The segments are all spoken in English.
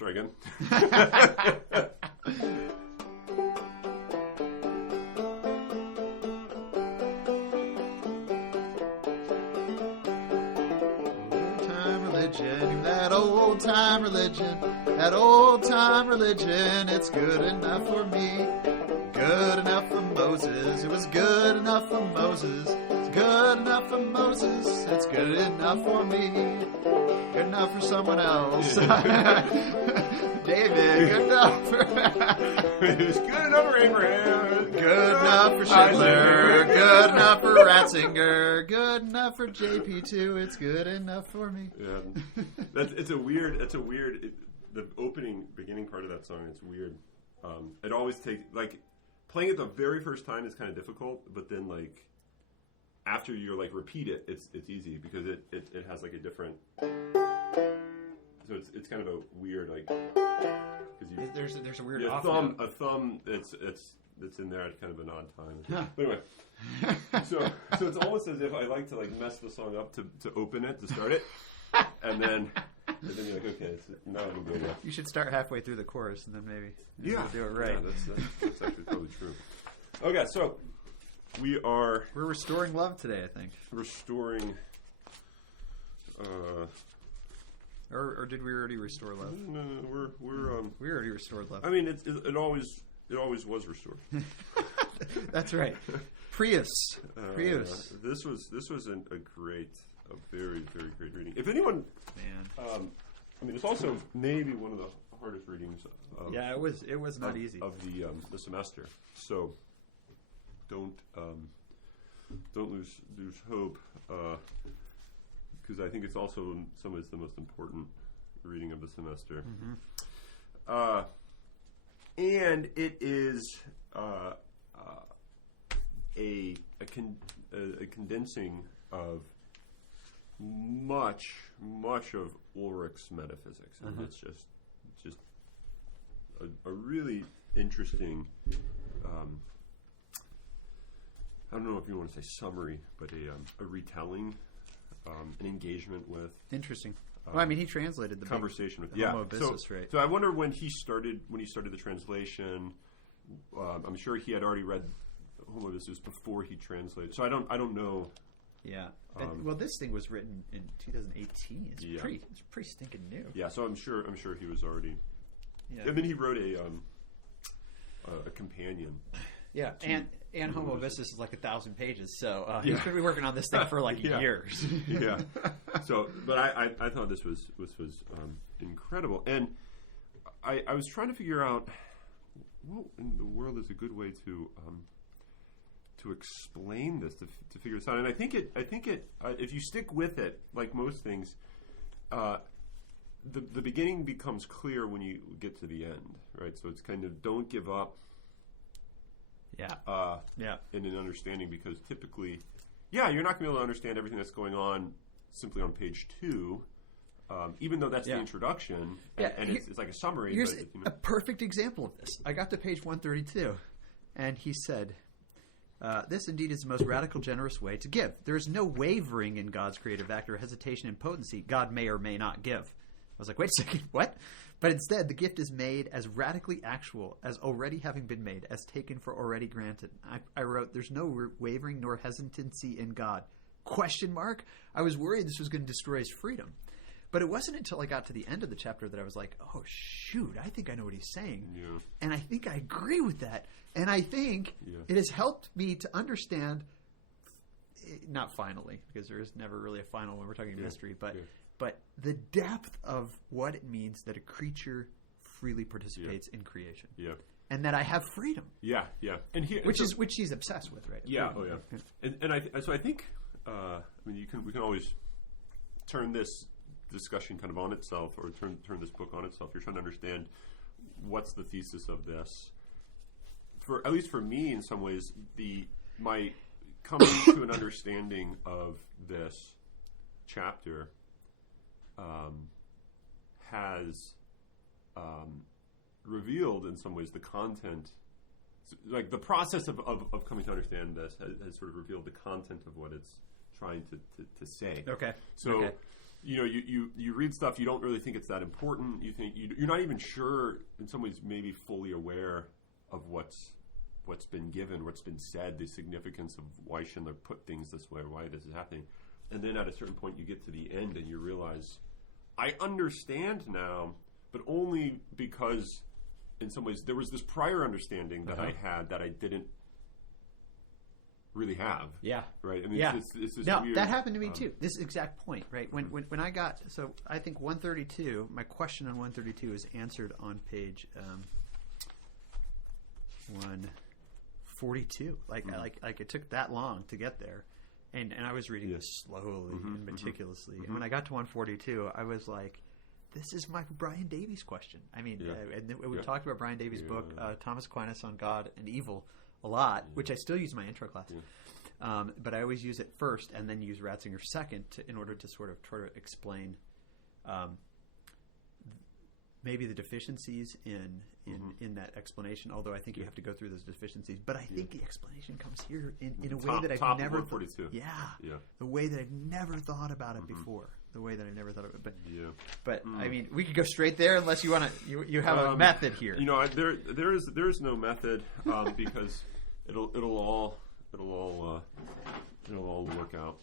Try again. That old-time religion, it's good enough for me. Good enough for Moses, it was good enough for Moses. It's good enough for Moses, it's good enough for me. Good enough for someone else. David, good enough for... It's good enough for Abraham. Good enough for Schindler. Good enough for Ratzinger. Good enough for JP2. It's good enough for me. Yeah, it's a weird. The beginning part of that song, it's weird. It always takes, like, playing it the very first time is kind of difficult, but then, like, after you, like, repeat it, it's easy because it has, like, a different. So it's kind of a weird, like, because there's a weird thumb that's in there at kind of an odd time. But anyway, so it's almost as if I like to, like, mess the song up to open it, to start it, and then you're like, okay, it's not even good yet. You should start halfway through the chorus and then maybe do it right. Yeah, that's actually probably true. Okay, so we're restoring love today, I think. Restoring. Or did we already restore love? No, we already restored love. I mean, it always was restored. That's right. Prius. This was a very, very great reading. If anyone, I mean, it's also maybe one of the hardest readings. It was not easy of the semester. So don't lose hope. Because I think it's also in some ways the most important reading of the semester. Mm-hmm. And it is a condensing of much of Ulrich's metaphysics. And it's just a really interesting, I don't know if you want to say summary, but a retelling. An engagement with. Interesting. Well, I mean, he translated the conversation with Homo Abyssus, right? So I wonder when he started the translation. I'm sure he had already read Homo Abyssus before he translated. So I don't know. Yeah. Well, this thing was written in 2018. It's pretty stinking new. Yeah. So I'm sure he was already. Yeah. I mean, he wrote a companion. Yeah, and Homo Abyssus is like 1,000 pages, so he's going to be working on this thing for like years. Yeah. So, but I thought this was incredible, and I was trying to figure out what in the world is a good way to explain this, to figure this out. And I think it if you stick with it, like most things, the beginning becomes clear when you get to the end, right? So it's kind of don't give up. In an understanding, because typically, you're not going to be able to understand everything that's going on simply on page 2, even though that's the introduction, and it's like a summary. Here's a perfect example of this. I got to page 132, and he said, this indeed is the most radical, generous way to give. There is no wavering in God's creative act or hesitation in potency God may or may not give. I was like, wait a second, what? But instead, the gift is made as radically actual as already having been made, as taken for already granted. I wrote, there's no wavering nor hesitancy in God. Question mark? I was worried this was going to destroy his freedom. But it wasn't until I got to the end of the chapter that I was like, oh, shoot, I think I know what he's saying. Yeah. And I think I agree with that. And I think it has helped me to understand, not finally, because there is never really a final when we're talking mystery, but the depth of what it means that a creature freely participates in creation. Yeah. And that I have freedom. Yeah. And which he's obsessed with, right? Yeah. Oh, yeah. And I think I mean we can always turn this discussion kind of on itself, or turn this book on itself. You're trying to understand what's the thesis of this. For at least for me, in some ways, my coming to an understanding of this chapter has revealed in some ways the content, like the process of coming to understand this has sort of revealed the content of what it's trying to say. Okay. So you read stuff, you don't really think it's that important. You think you're not even sure, in some ways, maybe fully aware of what's been given, what's been said, the significance of why Schindler put things this way, or why this is happening. And then at a certain point, you get to the end and you realize, I understand now, but only because, in some ways, there was this prior understanding that I had that I didn't really have. Yeah. Right? I mean, it's this no, weird, that happened to me too. This exact point, right? When I got, so I think 132, my question on 132 is answered on page 142. Like it took that long to get there. And I was reading this slowly and meticulously. And when I got to 142, I was like, this is my Brian Davies question. I mean, and we've talked about Brian Davies' book, Thomas Aquinas on God and Evil, a lot, which I still use in my intro class. But I always use it first and then use Ratzinger second in order to sort of try to explain maybe the deficiencies in that explanation, although I think you have to go through those deficiencies. But I think the explanation comes here in a way that I've never thought. The way that I've never thought about it before. The way that I never thought of it. But I mean, we could go straight there unless you want to. You have a method here. There is no method because it'll all work out.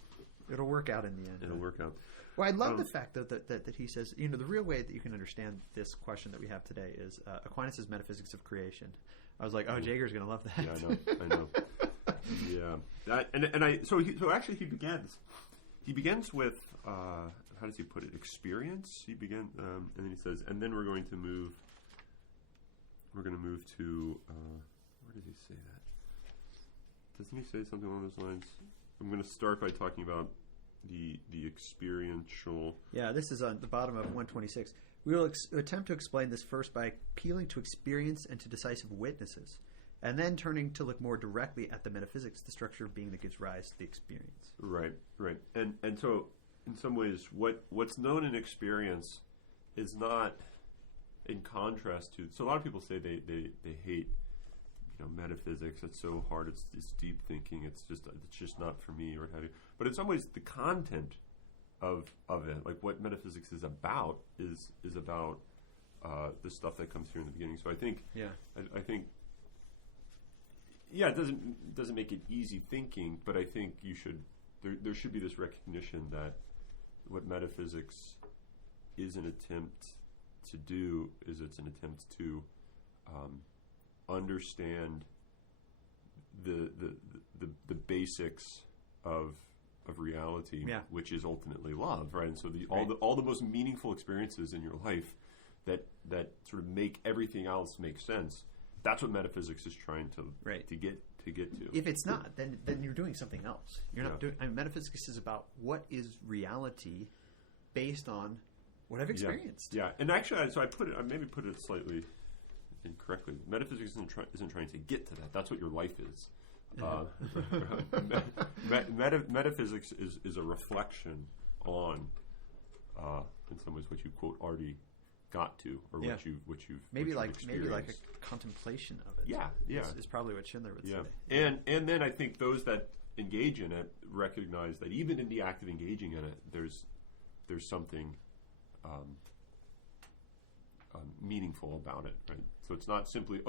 It'll work out in the end. It'll work out. Well, I love the fact, though, that he says, the real way that you can understand this question that we have today is Aquinas' metaphysics of creation. I was like, oh, Jager's going to love that. Yeah, I know. Yeah. So actually he begins with, how does he put it, experience? And then he says, and then we're going to move to, where does he say that? Doesn't he say something along those lines? I'm going to start by talking about the experiential. Yeah, this is on the bottom of 126. We will attempt to explain this first by appealing to experience and to decisive witnesses, and then turning to look more directly at the metaphysics, the structure of being that gives rise to the experience. Right. And so, in some ways, what's known in experience is not in contrast to. So a lot of people say they hate. Metaphysics, it's so hard, it's deep thinking, it's just not for me, or what have you. But in some ways, the content of it, like what metaphysics is about about the stuff that comes here in the beginning. So I think, it doesn't make it easy thinking, but I think there should be this recognition that what metaphysics is an attempt to do is it's an attempt to understand the basics of reality, which is ultimately love, right? And so all the most meaningful experiences in your life that sort of make everything else make sense. That's what metaphysics is trying to get to. If it's not, then you're doing something else. You're not doing. Metaphysics is about what is reality based on what I've experienced. Yeah. And actually, so I maybe put it slightly incorrectly. Metaphysics isn't trying to get to that. That's what your life is. Metaphysics is a reflection on, in some ways, what you quote already got to, or what you've maybe experienced. like a contemplation of it. Yeah. Is probably what Schindler would say. And then I think those that engage in it recognize that even in the act of engaging in it, there's something meaningful about it, right? So it's not simply,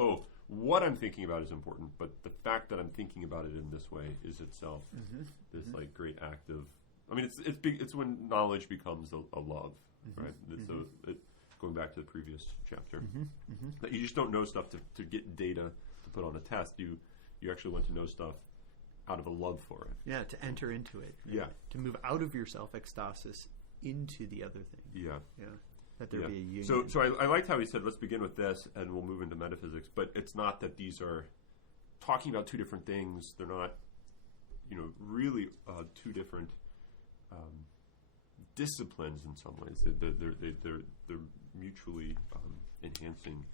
what I'm thinking about is important, but the fact that I'm thinking about it in this way is itself this like great act of. I mean, it's when knowledge becomes a love, right? So going back to the previous chapter, that you just don't know stuff to get data to put on a test. You actually want to know stuff out of a love for it. Yeah, to enter into it. Right? Yeah, to move out of your self-ecstasis into the other thing. Yeah. That there be a union. So I liked how he said, let's begin with this and we'll move into metaphysics. But it's not that these are talking about two different things. They're not, really two different disciplines in some ways. They're mutually enhancing.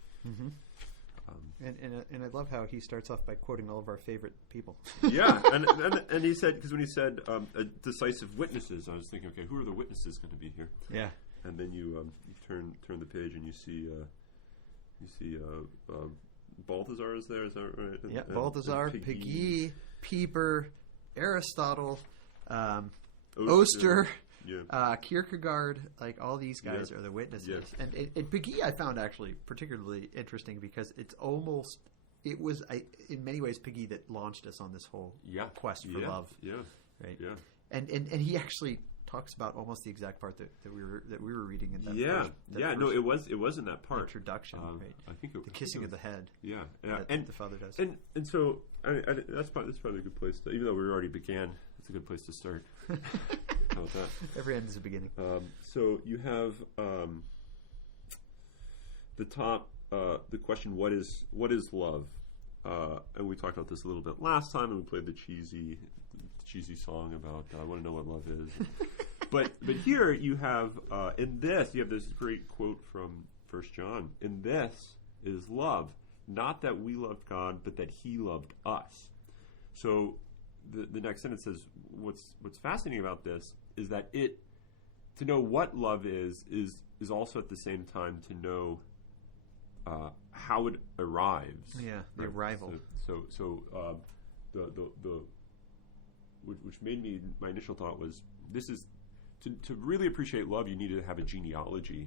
And I love how he starts off by quoting all of our favorite people. Yeah, and he said, because when he said decisive witnesses, I was thinking, okay, who are the witnesses going to be here? Yeah. And then you turn the page and you see Balthazar is there. Is that right? Yeah, Balthazar, Peggy, Pieper, Aristotle, Oster. Kierkegaard, like all these guys are the witnesses. Yeah. And Peggy I found actually particularly interesting because it was in many ways Peggy that launched us on this whole quest for love. Yeah. Right. Yeah. And he actually talks about almost the exact part that we were reading in that first it was in that part introduction, right? I think the kissing of the head, and the father does, and so that's probably a good place to, even though we already began, it's a good place to start. How about that? Every end is a beginning. So you have the top, the question, what is love? And we talked about this a little bit last time, and we played the cheesy song about I want to know what love is. but here you have in this you have this great quote from 1 John. In this is love, not that we loved God, but that He loved us. So the next sentence says what's fascinating about this is that to know what love is also at the same time to know how it arrives. Yeah, the arrival. So the which made me, my initial thought was, this is to really appreciate love, you need to have a genealogy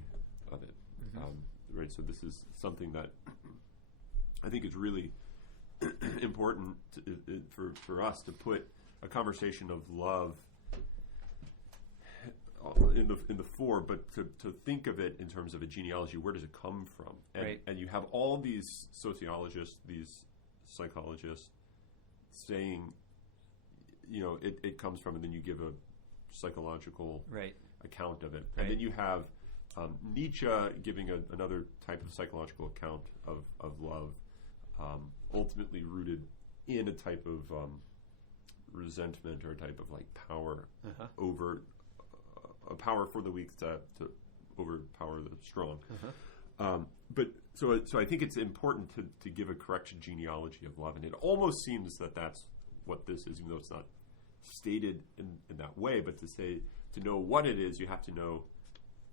of it, right? So this is something that I think is really important for us to put a conversation of love in the fore, but to think of it in terms of a genealogy. Where does it come from? And you have all these sociologists, these psychologists saying, it comes from, and then you give a psychological account of it. And then you have Nietzsche giving another type of psychological account of love, ultimately rooted in a type of resentment or a type of like power over a power for the weak to overpower the strong. But so I think it's important to give a correct genealogy of love, and it almost seems that that's what this is, even though it's not stated in that way. But to know what it is, you have to know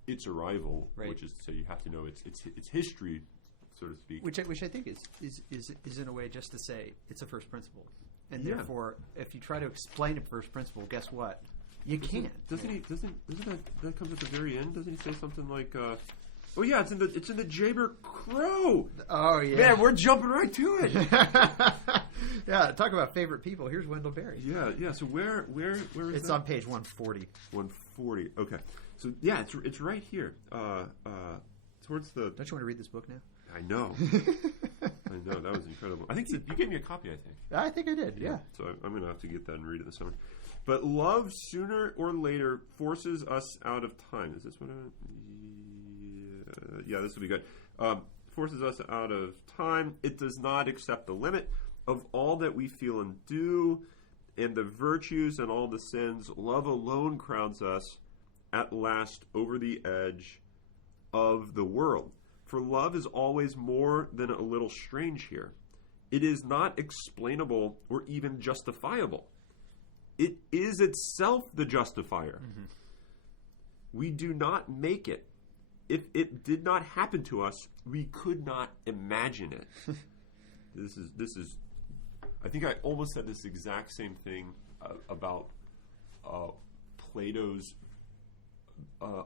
its arrival, which is to say you have to know its history, so to speak. Which I think is in a way just to say it's a first principle, and therefore if you try to explain a first principle, guess what? You can't. Doesn't that comes at the very end? Doesn't he say something like? Oh yeah, it's in the Jaber Crow. Oh yeah, man, we're jumping right to it. Yeah, talk about favorite people. Here's Wendell Berry. Yeah. So where is it's that? on page 140. 140. Okay. So yeah, it's right here. Towards the. Don't you want to read this book now? I know. I know, that was incredible. I think you gave me a copy. I think I did. Yeah. So I'm going to have to get that and read it this summer. But love, sooner or later, forces us out of time. Is this what yeah, this would be good. Forces us out of time. It does not accept the limit of all that we feel and do, and the virtues and all the sins. Love alone crowds us at last over the edge of the world. For love is always more than a little strange here. It is not explainable or even justifiable. It is itself the justifier. We do not make it. If it did not happen to us, we could not imagine it. This is. I think I almost said this exact same thing about Plato's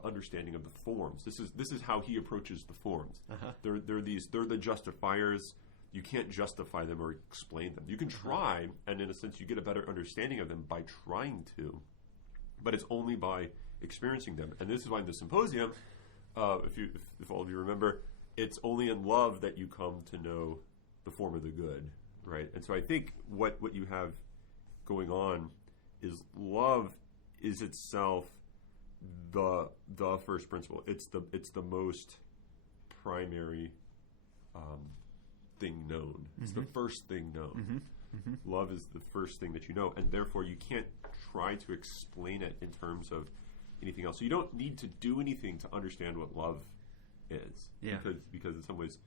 understanding of the forms. This is how he approaches the forms. They're the justifiers. You can't justify them or explain them. You can try, and in a sense, you get a better understanding of them by trying to, but it's only by experiencing them. And this is why in the symposium, if all of you remember, it's only in love that you come to know the form of the good, right? And so I think what you have going on is love is itself the first principle. It's the most primary thing known. It's the first thing known. Love is the first thing that you know, and therefore you can't try to explain it in terms of anything else. So you don't need to do anything to understand what love is, because in some ways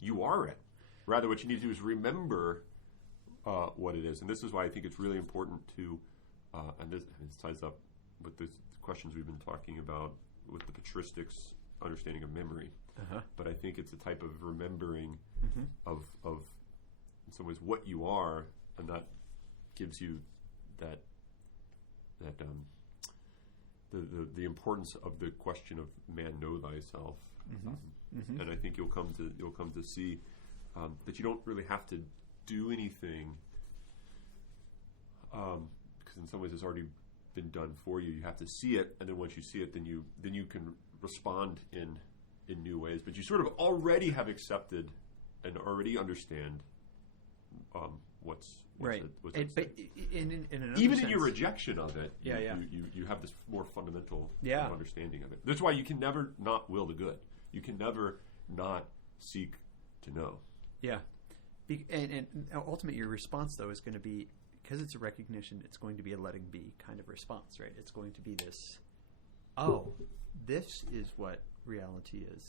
you are it. Rather, what you need to do is remember what it is, and this is why I think it's really important to, and this ties up with the questions we've been talking about with the patristics' understanding of memory. But I think it's a type of remembering of in some ways what you are, and that gives you that the importance of the question of man know thyself, and I think you'll come to see that you don't really have to do anything, because in some ways it's already been done for you. You have to see it, and then once you see it, then you can respond in new ways. But you sort of already have accepted and already understand what's right. What's but in even sense, in your rejection of it, you have this more fundamental understanding of it. That's why you can never not will the good. You can never not seek to know. Yeah, and ultimately your response though is going to be, because it's a recognition, it's going to be a letting be kind of response, right? It's going to be this, this is what reality is,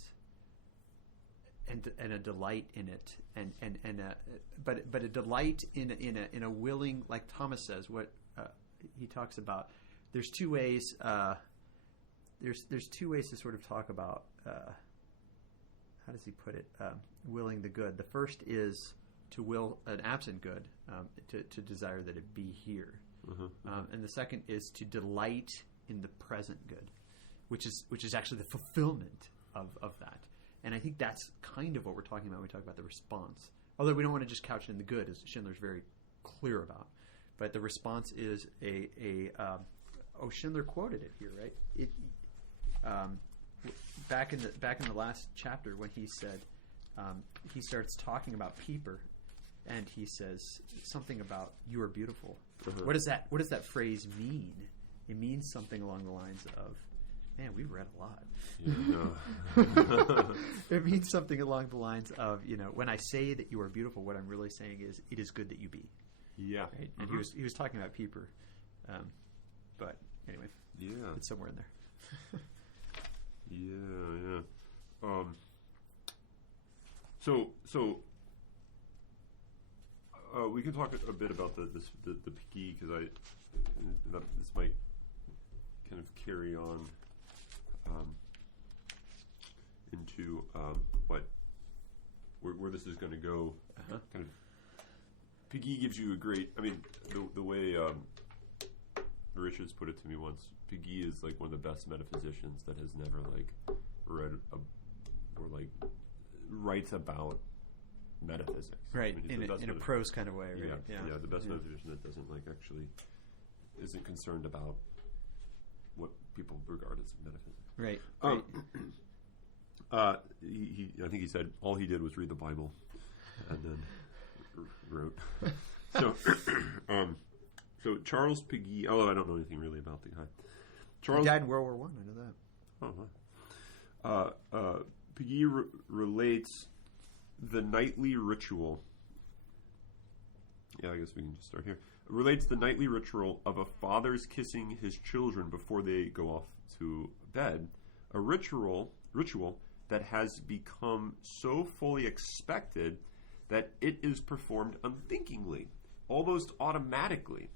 and a delight in it, but a delight in a willing, like Thomas says, what he talks about. There's two ways. There's two ways to sort of talk about. How does he put it? Willing the good. The first is to will an absent good, to desire that it be here, and the second is to delight in the present good, which is actually the fulfillment of that. And I think that's kind of what we're talking about when we talk about the response. Although we don't want to just couch it in the good, as Schindler's very clear about. But the response is Schindler quoted it here, right? Back in the last chapter when he said, he starts talking about Pieper, and he says something about "you are beautiful." What does that phrase mean? It means something along the lines of, man, we've read a lot. Yeah, no. It means something along the lines of, when I say that you are beautiful, what I'm really saying is, it is good that you be. Yeah. Right? And he was talking about Pieper. But anyway. Yeah. It's somewhere in there. Yeah. So we can talk a bit about the Piggy, because this might kind of carry on into where this is going to go. Kind of, Piggy gives you a great. I mean, the way Richards put it to me once, Piggy is like one of the best metaphysicians that has never read or writes about metaphysics. Right, I mean, in a prose kind of way, right? Yeah, the best metaphysician that doesn't actually isn't concerned about what people regard as metaphysics. Right. I think he said all he did was read the Bible and then wrote. So Charles Piggy, although I don't know anything really about the guy. He died in World War I. I know that. Oh, wow. Piggy relates the nightly ritual. Yeah, I guess we can just start here. Relates the nightly ritual of a father's kissing his children before they go off to bed. A ritual that has become so fully expected that it is performed unthinkingly, almost automatically,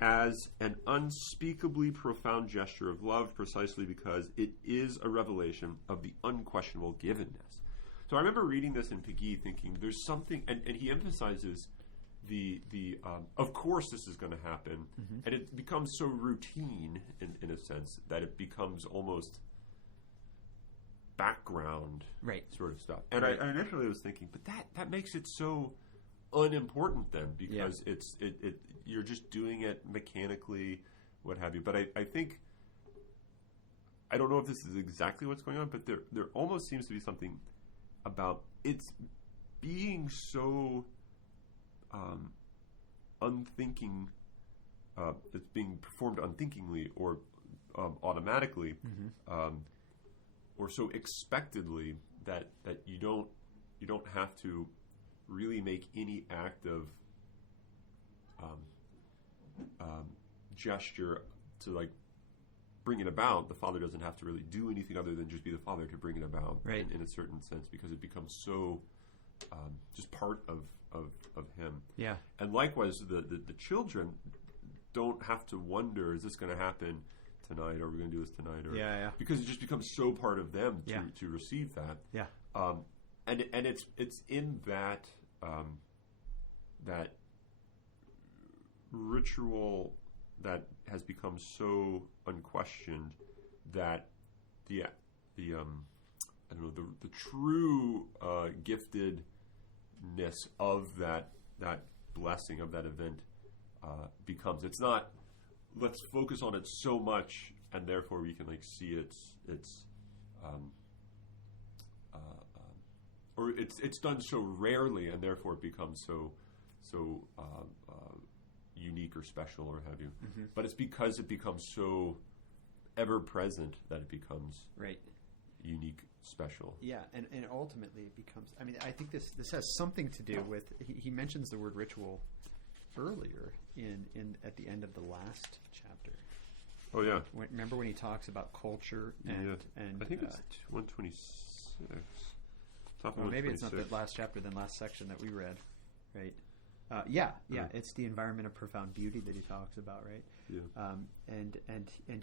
as an unspeakably profound gesture of love, precisely because it is a revelation of the unquestionable givenness. So I remember reading this in Piggy thinking there's something, and he emphasizes the of course this is going to happen, and it becomes so routine in a sense that it becomes almost background sort of stuff. And I initially was thinking, but that makes it so unimportant then, because it's you're just doing it mechanically, what have you. But I think, I don't know if this is exactly what's going on, but there almost seems to be something about it's being so unthinking, it's being performed unthinkingly or automatically, or so expectedly that you don't have to really make any act of gesture to bring it about. The father doesn't have to really do anything other than just be the father to bring it about, in a certain sense, because it becomes so just part of him. Yeah. And likewise, the children don't have to wonder, is this going to happen tonight? Are we going to do this tonight? Or, because it just becomes so part of them to receive that. Yeah. And it's in that that ritual that has become so unquestioned that the I don't know, the true giftedness of that blessing of that event becomes, it's not let's focus on it so much and therefore we can like see its or it's done so rarely and therefore it becomes so unique or special or have you. Mm-hmm. But it's because it becomes so ever present that it becomes right. Unique, special. Yeah, and ultimately it becomes, I mean, I think this has something to do with, he mentions the word ritual earlier in at the end of the last chapter. Oh, yeah. Remember when he talks about culture and I think it's 126. Well, maybe it's not the last chapter, then last section that we read, right? Yeah. It's the environment of profound beauty that he talks about, right? Yeah. And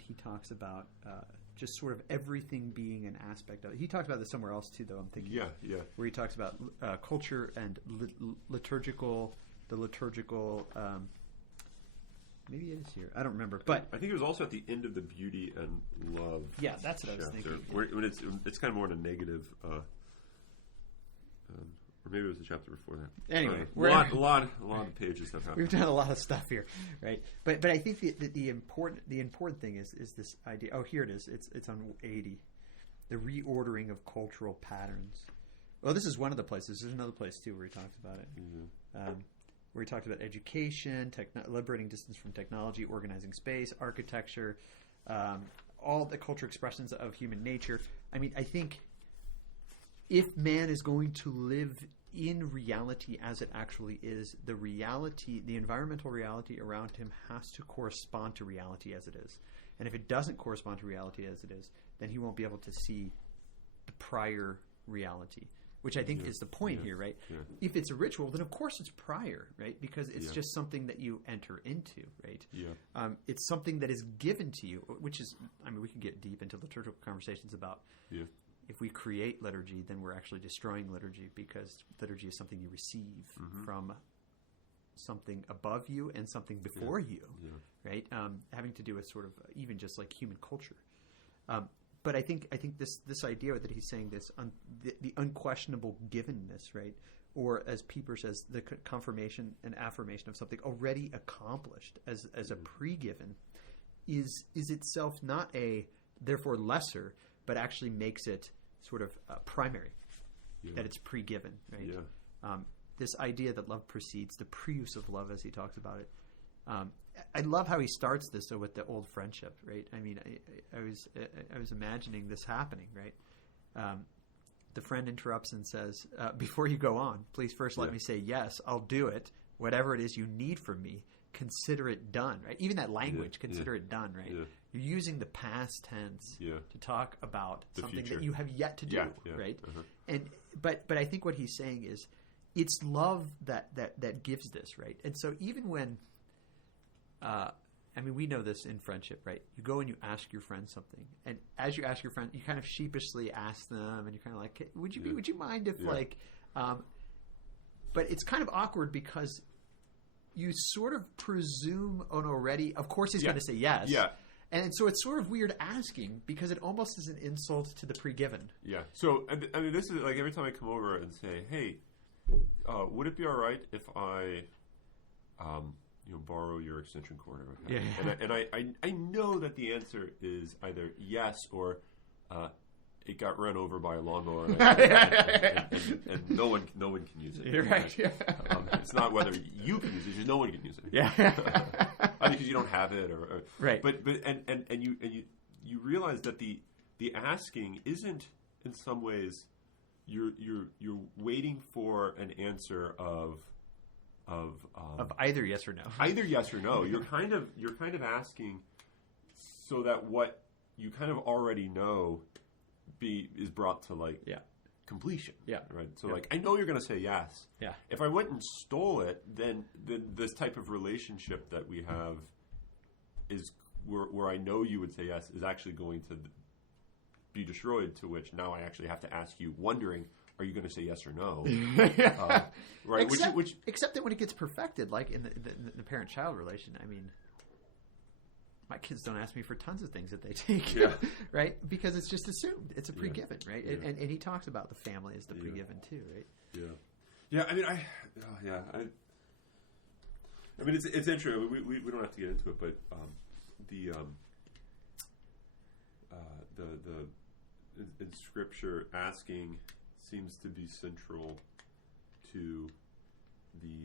he talks about just sort of everything being an aspect of it. He talks about this somewhere else too, though. I'm thinking. Yeah. Where he talks about culture and liturgical. Maybe it is here. I don't remember, but I think it was also at the end of the beauty and love. Yeah, that's what I was thinking. When it's kind of more in a negative. Or maybe it was the chapter before that. Anyway, a lot of pages have happened. We've done a lot of stuff here, right? But I think the important thing is this idea. Oh, here it is. It's on 80. The reordering of cultural patterns. Well, this is one of the places. There's another place too where he talks about it. Mm-hmm. Where he talks about education, liberating distance from technology, organizing space, architecture, all the cultural expressions of human nature. I mean, I think if man is going to live in reality as it actually is, the environmental reality around him has to correspond to reality as it is. And if it doesn't correspond to reality as it is, then he won't be able to see the prior reality, which I think is the point here, right? Yeah. If it's a ritual, then of course it's prior, right? Because it's just something that you enter into, right? Yeah. It's something that is given to you, which is, I mean, we could get deep into liturgical conversations about if we create liturgy, then we're actually destroying liturgy because liturgy is something you receive from something above you and something before you, right? Having to do with sort of even just like human culture. But I think this idea that he's saying the unquestionable givenness, right? Or as Pieper says, the confirmation and affirmation of something already accomplished as a pre-given is itself not a therefore lesser, but actually makes it sort of primary, that it's pre-given, right? Yeah. This idea that love precedes, the pre-use of love as he talks about it. I love how he starts this though with the old friendship, right? I mean, I was imagining this happening, right? The friend interrupts and says, before you go on, please first let me say, yes, I'll do it. Whatever it is you need from me, consider it done, right? Even that language, consider it done, right? Yeah. You're using the past tense to talk about something that you have yet to do, right? Uh-huh. And but I think what he's saying is it's love that gives this, right? And so even when I mean, we know this in friendship, right? You go and you ask your friend something, and as you ask your friend, you kind of sheepishly ask them, and you're kind of like, hey, would you mind if like, but it's kind of awkward because you sort of presume on already, of course he's going to say yes. Yeah. And so it's sort of weird asking because it almost is an insult to the pre-given. Yeah. So, I mean, this is like every time I come over and say, hey, would it be all right if I, borrow your extension cord or whatever? Yeah. And I know that the answer is either yes or it got run over by a lawnmower and no one can use it. You're right. Yeah. It's not whether you can use it; just no one can use it. Yeah. Because you don't have it, or right. But you realize that the asking isn't in some ways you're waiting for an answer of either yes or no. Either yes or no. You're kind of asking so that what you kind of already know is brought to completion. Yeah. Right. So I know you're going to say yes. Yeah. If I went and stole it, then this type of relationship that we have is where I know you would say yes is actually going to be destroyed. To which now I actually have to ask you, wondering, are you going to say yes or no? Right. Except that when it gets perfected, like in the parent-child relation, I mean, my kids don't ask me for tons of things that they take, Yeah. right? Because it's just assumed. It's a pre-given, right? Yeah. And he talks about the family as the pre-given too, right? Yeah. Yeah, I mean, I mean, it's interesting. We don't have to get into it, but in Scripture, asking seems to be central to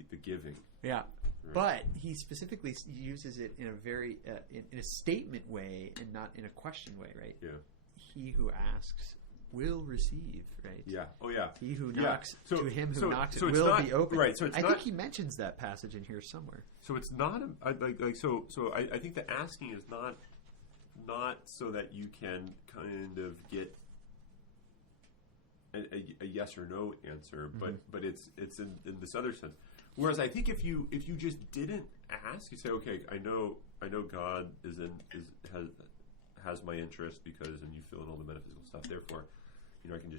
the giving. Yeah, right? But he specifically uses it in a very in a statement way and not in a question way, right? Yeah. He who asks will receive, right? Yeah. Oh, yeah. He who knocks, So, to him who knocks, so it it's will not, be open. Right. So it's I not, think he mentions that passage in here somewhere. So it's not so I think the asking is not so that you can kind of get a yes or no answer, but it's in this other sense. Whereas I think if you just didn't ask, you say, okay, I know God has my interest because, and you fill in all the metaphysical stuff. Therefore, I can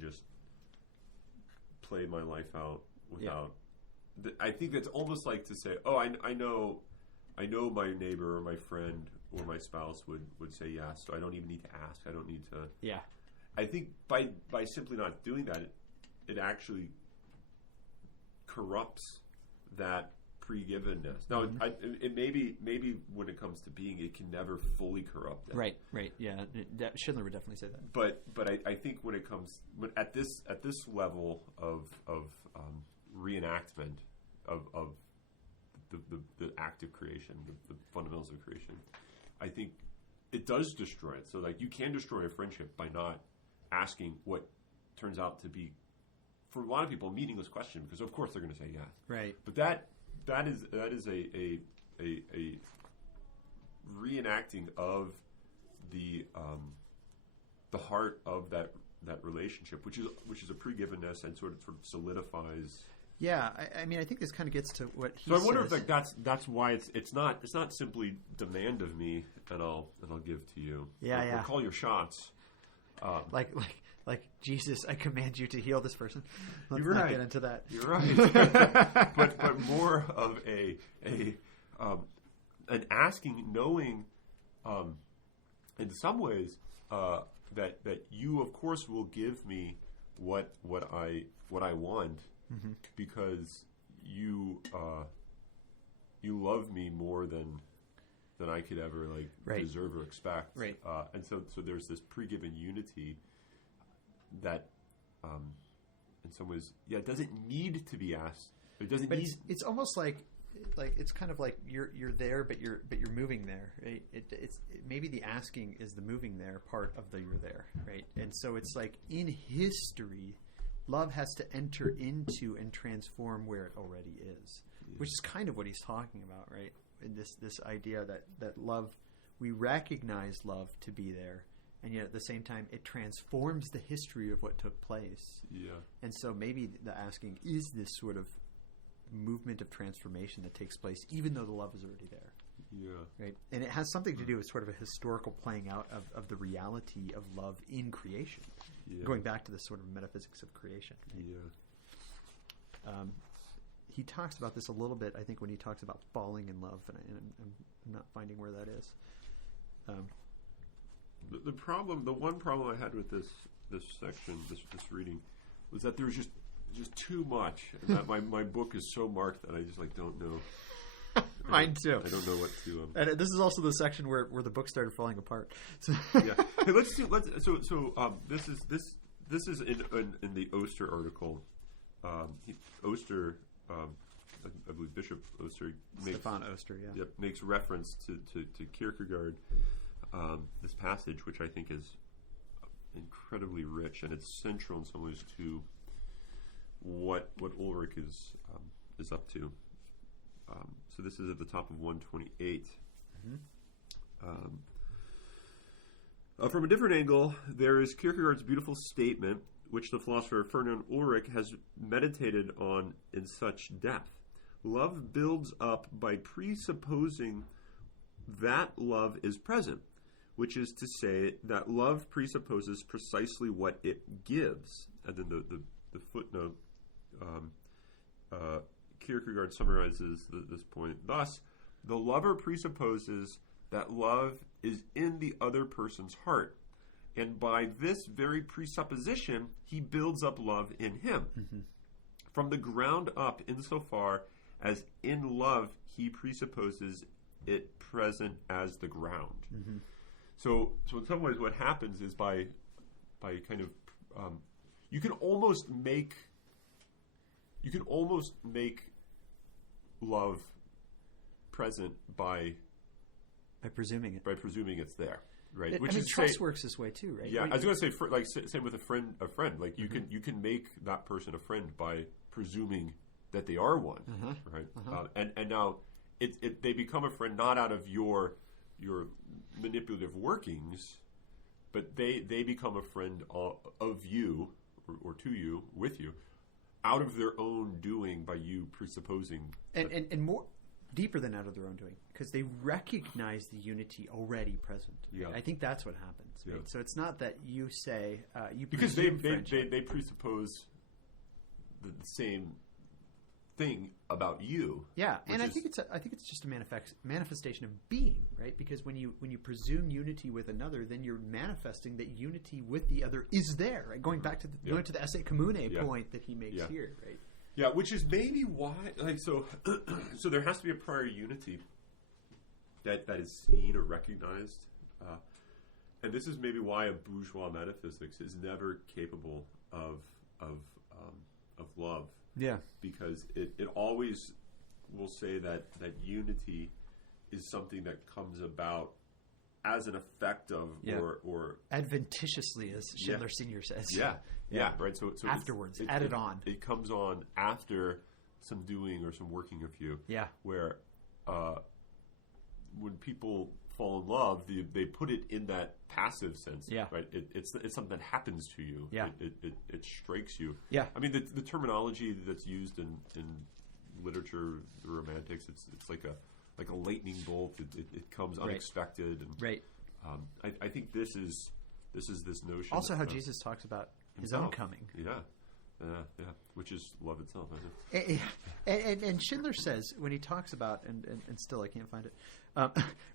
just play my life out without. Yeah. I think that's almost like to say, oh, I know my neighbor or my friend or my spouse would say yes, so I don't even need to ask. I don't need to. Yeah. I think by simply not doing that, it actually corrupts that pre-givenness. Now, it maybe when it comes to being, it can never fully corrupt that. Right. Yeah, Schindler would definitely say that. But I think when it comes at this level of reenactment of the act of creation, the fundamentals of creation, I think it does destroy it. So like you can destroy a friendship by not asking what turns out to be, for a lot of people, a meaningless question, because of course they're going to say yes. Right. But that is a reenacting of the heart of that relationship, which is a pre-givenness and sort of solidifies. Yeah, I mean, I think this kind of gets to what he. So I wonder if that's why it's not simply demand of me and I'll give to you. Yeah, or call your shots. Like Jesus, I command you to heal this person. Let's You're not right. get into that. You're right. but more of an asking, knowing, in some ways, that you of course will give me what I want, because you love me more than I could ever deserve or expect. Right. And so there's this pre-given unity that, in some ways, it doesn't need to be asked. It doesn't but need. It's almost like it's kind of like you're there, but you're moving there. Right? Maybe the asking is the moving there part of the you're there, right? And so it's like in history, love has to enter into and transform where it already is, which is kind of what he's talking about, right? In this idea that love, we recognize love to be there, and yet at the same time it transforms the history of what took place. Yeah. And so maybe the asking is this sort of movement of transformation that takes place even though the love is already there. Yeah. Right? And it has something to do with sort of a historical playing out of the reality of love in creation. Yeah. Going back to the sort of metaphysics of creation. Right? Yeah. He talks about this a little bit, I think, when he talks about falling in love, and I'm not finding where that is. The one problem I had with this section, this reading, was that there was just too much. And that my book is so marked that I just don't know. Mine too. I don't know what to. And this is also the section where the book started falling apart. So yeah. Hey, this is in the Oster article. Oster. I believe Bishop Oster Stefan Oster, makes reference to Kierkegaard, this passage, which I think is incredibly rich, and it's central in some ways to what Ulrich is up to. So this is at the top of 128. From a different angle, there is Kierkegaard's beautiful statement, which the philosopher Ferdinand Ulrich has meditated on in such depth. Love builds up by presupposing that love is present, which is to say that love presupposes precisely what it gives. And then the footnote, Kierkegaard summarizes this point. Thus, the lover presupposes that love is in the other person's heart. And by this very presupposition, he builds up love in him. From the ground up, insofar as in love he presupposes it present as the ground. So in some ways what happens is by kind of you can almost make love present by presuming it. By presuming it's there, right? Which is trust works this way too, right? Yeah, I was going to say, like, same with a friend. Like you can make that person a friend by presuming that they are one, right? And now they become a friend not out of your manipulative workings, but they become a friend of you or to you, with you, out of their own doing by you presupposing. And more deeper than out of their own doing, because they recognize the unity already present. Yeah. I think that's what happens. Right? Yeah. So it's not that you say because they presuppose the same thing about you. Yeah, and I think it's just a manifestation of being, right? Because when you presume unity with another, then you're manifesting that unity with the other is there. Right? Going back to going to the esse commune point that he makes here, right? Yeah, which is maybe why, like, so there has to be a prior unity that is seen or recognized, and this is maybe why a bourgeois metaphysics is never capable of love. Yeah, because it always will say that unity is something that comes about as an effect of or adventitiously, as Schindler Senior says. Yeah, right. So afterwards, added on. It comes on after some doing or some working of you. Yeah, where when people fall in love, they put it in that passive sense. Yeah, right. It's something that happens to you. Yeah, it strikes you. Yeah, I mean the terminology that's used in literature, the Romantics, it's like a lightning bolt. It comes unexpected. And, right. I think this is this notion. Also, how Jesus talks about his own coming. Yeah, which is love itself. And Schindler says when he talks about and still I can't find it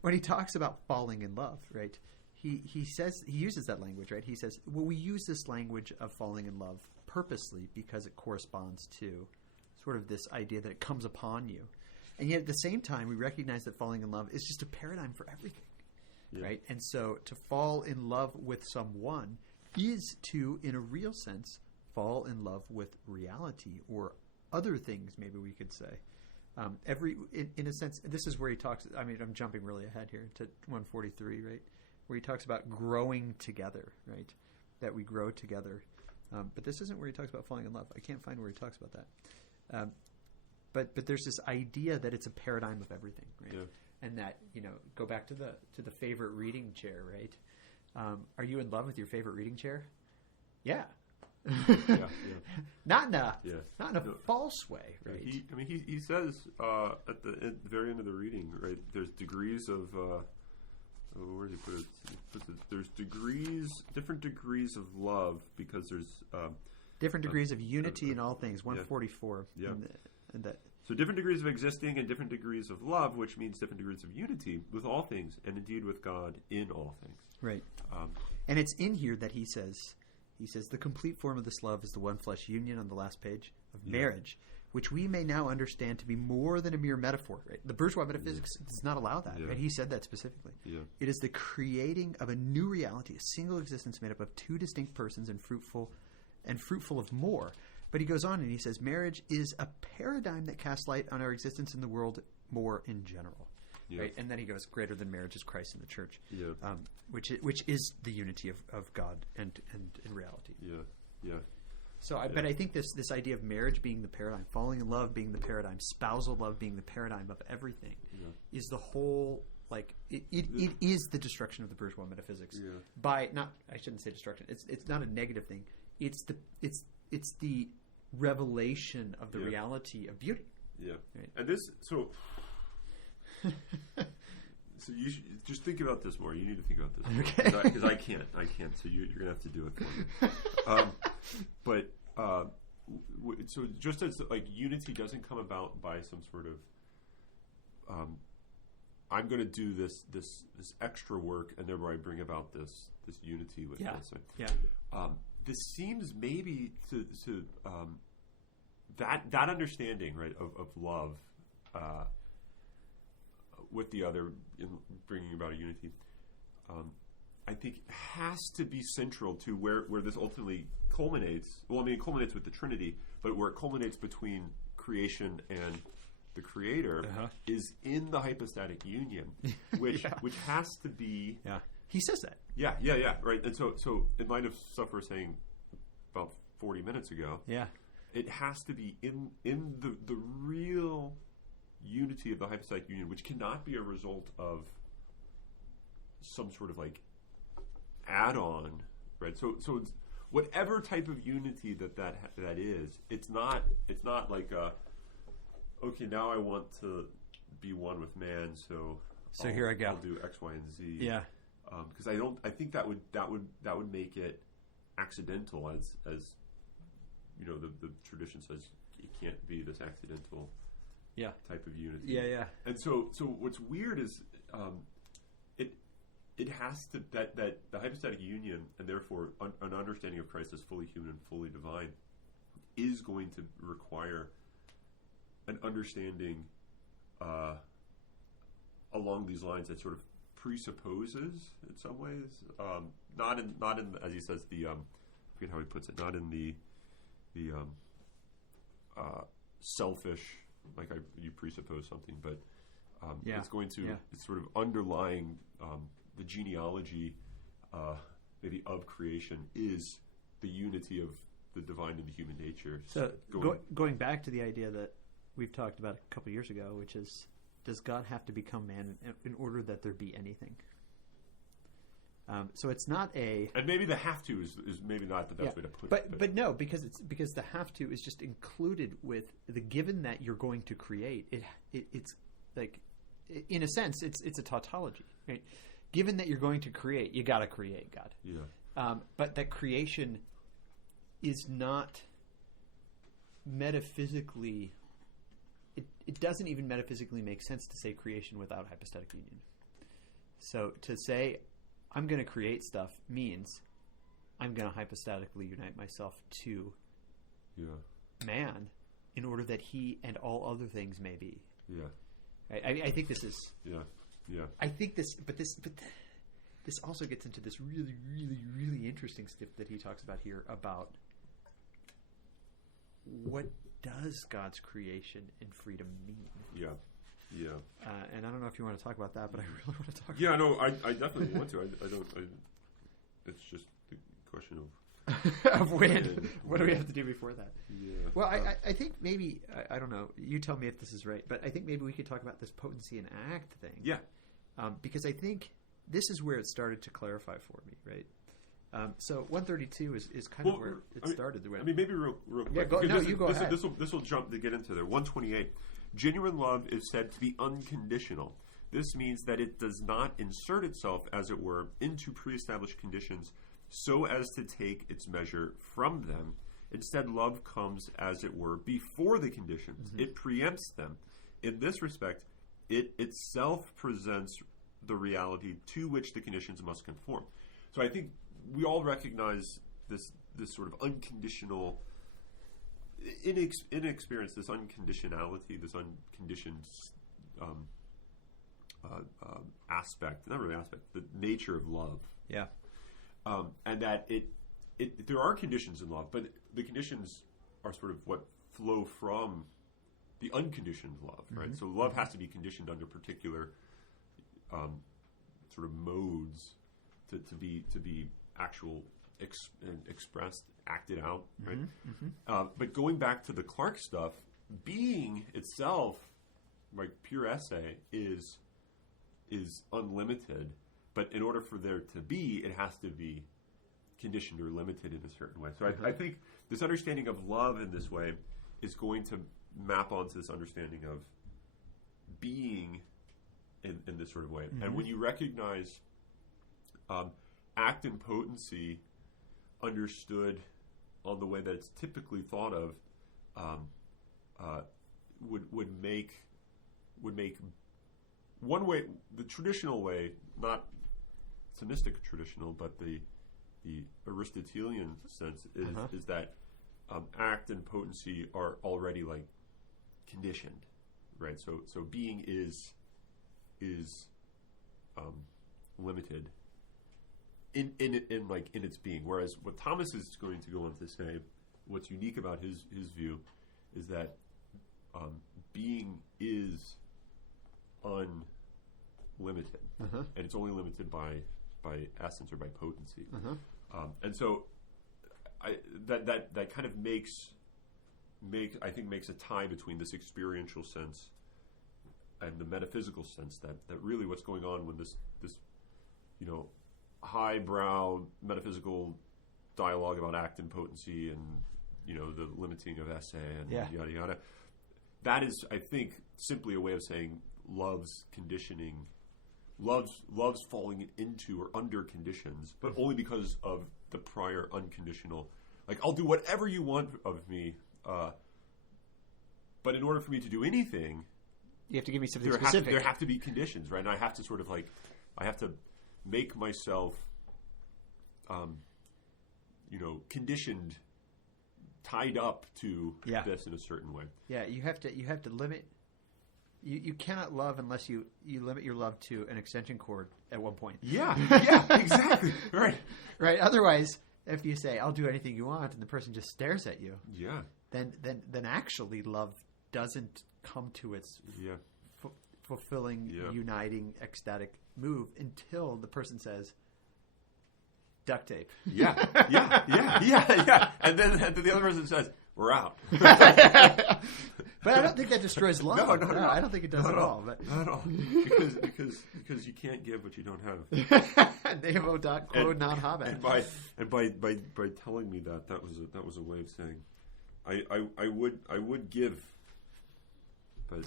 when he talks about falling in love, right? He says he uses that language, right? He says, well, we use this language of falling in love purposely because it corresponds to sort of this idea that it comes upon you. And yet at the same time, we recognize that falling in love is just a paradigm for everything, right? And so to fall in love with someone is to, in a real sense, fall in love with reality or other things, maybe we could say. In a sense, this is where he talks, I mean, I'm jumping really ahead here to 143, right? Where he talks about growing together, right? That we grow together. But this isn't where he talks about falling in love. I can't find where he talks about that. But there's this idea that it's a paradigm of everything, right? Yeah. And that, go back to the favorite reading chair, right? Are you in love with your favorite reading chair? Yeah. Not in a false way, right? He says at the very end of the reading, right? There's degrees of where does he put it? He puts it? There's different degrees of love because there's different degrees of unity in all things. 144. Yeah. And that. So different degrees of existing and different degrees of love, which means different degrees of unity with all things, and indeed with God in all things. Right. And it's in here that he says, the complete form of this love is the one flesh union on the last page of marriage, which we may now understand to be more than a mere metaphor. Right? The bourgeois metaphysics does not allow that. Right? He said that specifically. Yeah. It is the creating of a new reality, a single existence made up of two distinct persons and fruitful of more. But he goes on and he says, marriage is a paradigm that casts light on our existence in the world more in general. Yeah. Right? And then he goes, greater than marriage is Christ and the church, which is the unity of God and in reality. Yeah. So, but I think this idea of marriage being the paradigm, falling in love being the paradigm, spousal love being the paradigm of everything, is the whole, like, it is the destruction of the bourgeois metaphysics. Yeah. By not, I shouldn't say destruction. It's not a negative thing. It's the revelation of the reality of beauty. Yeah. Right? And this so you should just think about this more. You need to think about this more. Because I can't. So you're going to have to do it for me. So just as like unity doesn't come about by some sort of I'm going to do this extra work, and thereby I bring about this unity with this. This seems maybe to that understanding, right, of love with the other in bringing about a unity. I think has to be central to where this ultimately culminates. Well, I mean, it culminates with the Trinity, but where it culminates between creation and the Creator is in the hypostatic union, which has to be. Yeah, he says that. Yeah, right. And so in light of stuff we were saying about 40 minutes ago, it has to be in the real unity of the hypostatic union, which cannot be a result of some sort of like add-on, right? So it's whatever type of unity that is, it's not like okay, now I want to be one with man, so here I go. I'll do X, Y, and Z. Yeah, because I think that would make it accidental, as you know, the tradition says it can't be this accidental type of unity. Yeah. And so what's weird is it has to that the hypostatic union, and therefore an understanding of Christ as fully human and fully divine, is going to require an understanding along these lines that sort of presupposes, in some ways, not in as he says I forget how he puts it, not in the selfish, like you presuppose something, but it's going to it's sort of underlying the genealogy maybe of creation is the unity of the divine and the human nature. So going back to the idea that we've talked about a couple years ago, which is, does God have to become man in order that there be anything? So it's not a... And maybe the have to is maybe not the best way to put it. But no, because the have to is just included with the given that you're going to create. It's like, in a sense, it's a tautology, right? Given that you're going to create, you got to create, God. Yeah. But that creation is not metaphysically... It doesn't even metaphysically make sense to say creation without hypostatic union. So to say, I'm going to create stuff means I'm going to hypostatically unite myself to man in order that he and all other things may be. Yeah. I think this is... Yeah. I think this... But this also gets into this really, really, really interesting stuff that he talks about here about what does God's creation and freedom mean? Yeah. And I don't know if you want to talk about that, but I really want to talk about it. Yeah, no, I definitely want to. I don't... it's just the question of... of when. What do we have to do before that? Yeah. Well, I think maybe... I don't know. You tell me if this is right, but I think maybe we could talk about this potency and act thing. Yeah. Because I think this is where it started to clarify for me, right? So 132 is kind of where it started. I mean, maybe real quick. Yeah, you go ahead. This will jump to get into there. 128. Genuine love is said to be unconditional. This means that it does not insert itself, as it were, into pre-established conditions so as to take its measure from them. Instead, love comes, as it were, before the conditions. Mm-hmm. It preempts them. In this respect, it itself presents the reality to which the conditions must conform. So I think we all recognize this sort of unconditional, inexperience, this unconditionality, this unconditioned aspect, not really aspect, the nature of love. Yeah. And that there are conditions in love, but the conditions are sort of what flow from the unconditioned love, right? Mm-hmm. So love has to be conditioned under particular sort of modes to be actual expressed, acted out, right? Mm-hmm. But going back to the Clark stuff, being itself, like pure essay, is unlimited. But in order for there to be, it has to be conditioned or limited in a certain way. So I think this understanding of love in this way is going to map onto this understanding of being in this sort of way. Mm-hmm. And when you recognize act and potency understood on the way that it's typically thought of, would make one way, the traditional way, not Thomistic traditional, but the Aristotelian sense is that act and potency are already like conditioned, right? So being is limited in its being. Whereas what Thomas is going to go on to say, what's unique about his view is that being is unlimited, and it's only limited by essence or by potency. And so that kind of makes a tie between this experiential sense and the metaphysical sense that really what's going on when this highbrow metaphysical dialogue about act and potency and the limiting of esse and yada yada, that is, I think, simply a way of saying love's conditioning, love's falling into or under conditions, but only because of the prior unconditional. Like, I'll do whatever you want of me, but in order for me to do anything, you have to give me something specific. There have to be conditions, right? And I have to sort of I have to make myself, conditioned, tied up to this in a certain way. Yeah, you have to limit. You cannot love unless you limit your love to an extension cord at one point. Yeah, exactly. Right. Otherwise, if you say, I'll do anything you want, and the person just stares at you, then actually love doesn't come to its fulfilling, uniting, ecstatic move until the person says, duct tape. Yeah. And then the other person says, we're out. But I don't think that destroys love. No, I don't think it does at all. But not at all. Because you can't give what you don't have. Nemo dot quo non habet. And by telling me that was a way of saying I would give, but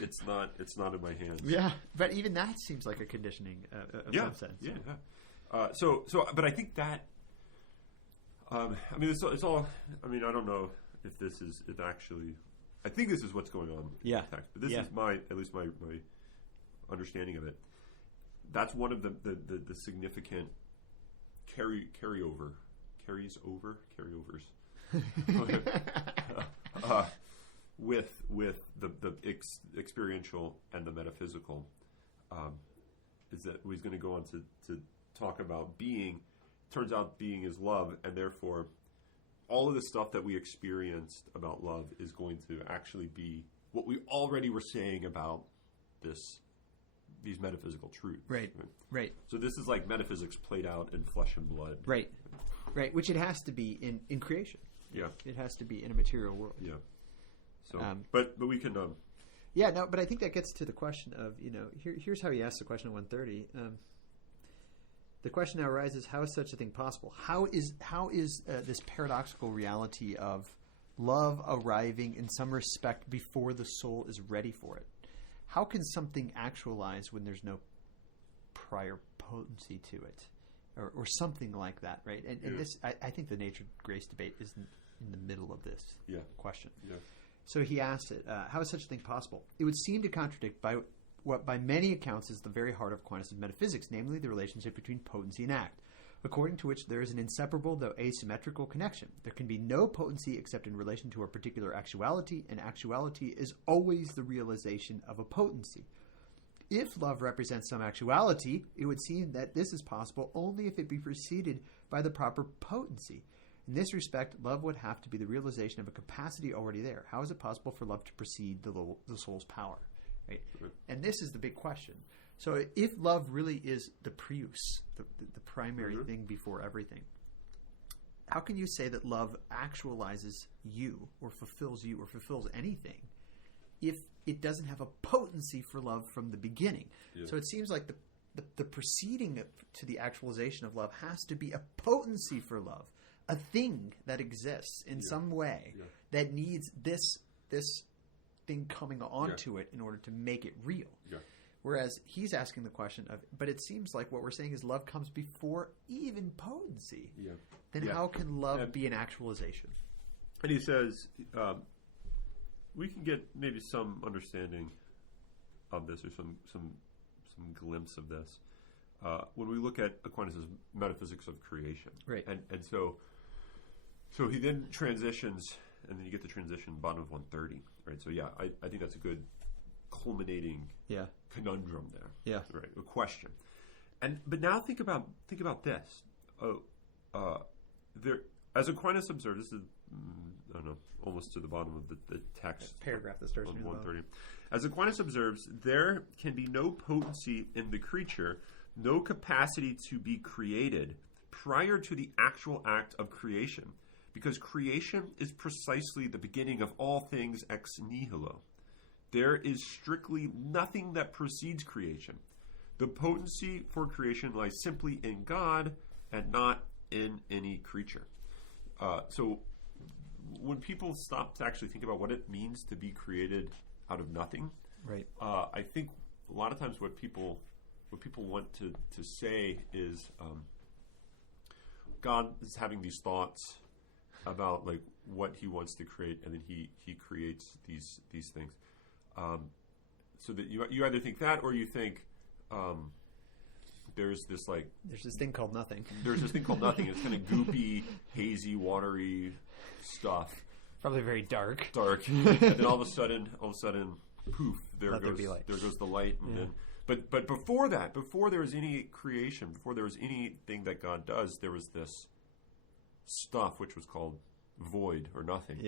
it's not in my hands. Yeah, but even that seems like a conditioning of some sense. Yeah. So but I think that it's all. I mean, I don't know if this is it actually. I think this is what's going on. In the text, but this is at least my understanding of it. That's one of the significant carryovers with the experiential and the metaphysical. Is that he's going to go on to talk about being. Turns out being is love, and therefore all of the stuff that we experienced about love is going to actually be what we already were saying about these metaphysical truths. Right. So this is like metaphysics played out in flesh and blood. Right. Which it has to be in creation. Yeah. It has to be in a material world. Yeah. So, but we can. But I think that gets to the question of here's how he asks the question at 130. The question now arises: how is such a thing possible? How is this paradoxical reality of love arriving in some respect before the soul is ready for it? How can something actualize when there's no prior potency to it, or something like that, right? And this, I think, the nature grace debate is in the middle of this question. Yeah. So he asked it: how is such a thing possible? It would seem to contradict what by many accounts is the very heart of quantitative metaphysics, namely the relationship between potency and act, according to which there is an inseparable though asymmetrical connection. There can be no potency except in relation to a particular actuality, and actuality is always the realization of a potency. If love represents some actuality, it would seem that this is possible only if it be preceded by the proper potency. In this respect, love would have to be the realization of a capacity already there. How is it possible for love to precede the soul's power? Right? And this is the big question. So if love really is the prius, the primary thing before everything, how can you say that love actualizes you or fulfills anything if it doesn't have a potency for love from the beginning? Yeah. So it seems like the preceding to the actualization of love has to be a potency for love, a thing that exists in some way that needs this thing coming onto it in order to make it real. Yeah. Whereas he's asking the question of, but it seems like what we're saying is love comes before even potency. Yeah. Then how can love be an actualization? And he says, we can get maybe some understanding of this, or some glimpse of this when we look at Aquinas' metaphysics of creation. Right. And so he then transitions, and then you get the transition bottom of 130. Right. So yeah, I think that's a good culminating conundrum there. Yeah. Right. A question. But now think about this. There, as Aquinas observed, this is I don't know, almost to the bottom of the text. Paragraph that starts on near the bottom. 130. As Aquinas observes, there can be no potency in the creature, no capacity to be created prior to the actual act of creation, because creation is precisely the beginning of all things ex nihilo. There is strictly nothing that precedes creation. The potency for creation lies simply in God and not in any creature. So when people stop to actually think about what it means to be created out of nothing, right? I think a lot of times what people want to say is God is having these thoughts about like what He wants to create, and then He creates these things. So that you either think that, or you think there's this thing called nothing. There's this thing called nothing. It's kind of goopy, hazy, watery stuff. Probably very dark. And then all of a sudden, poof! There goes the light. And then, but before that, before there was any creation, before there was anything that God does, there was this stuff which was called void or nothing.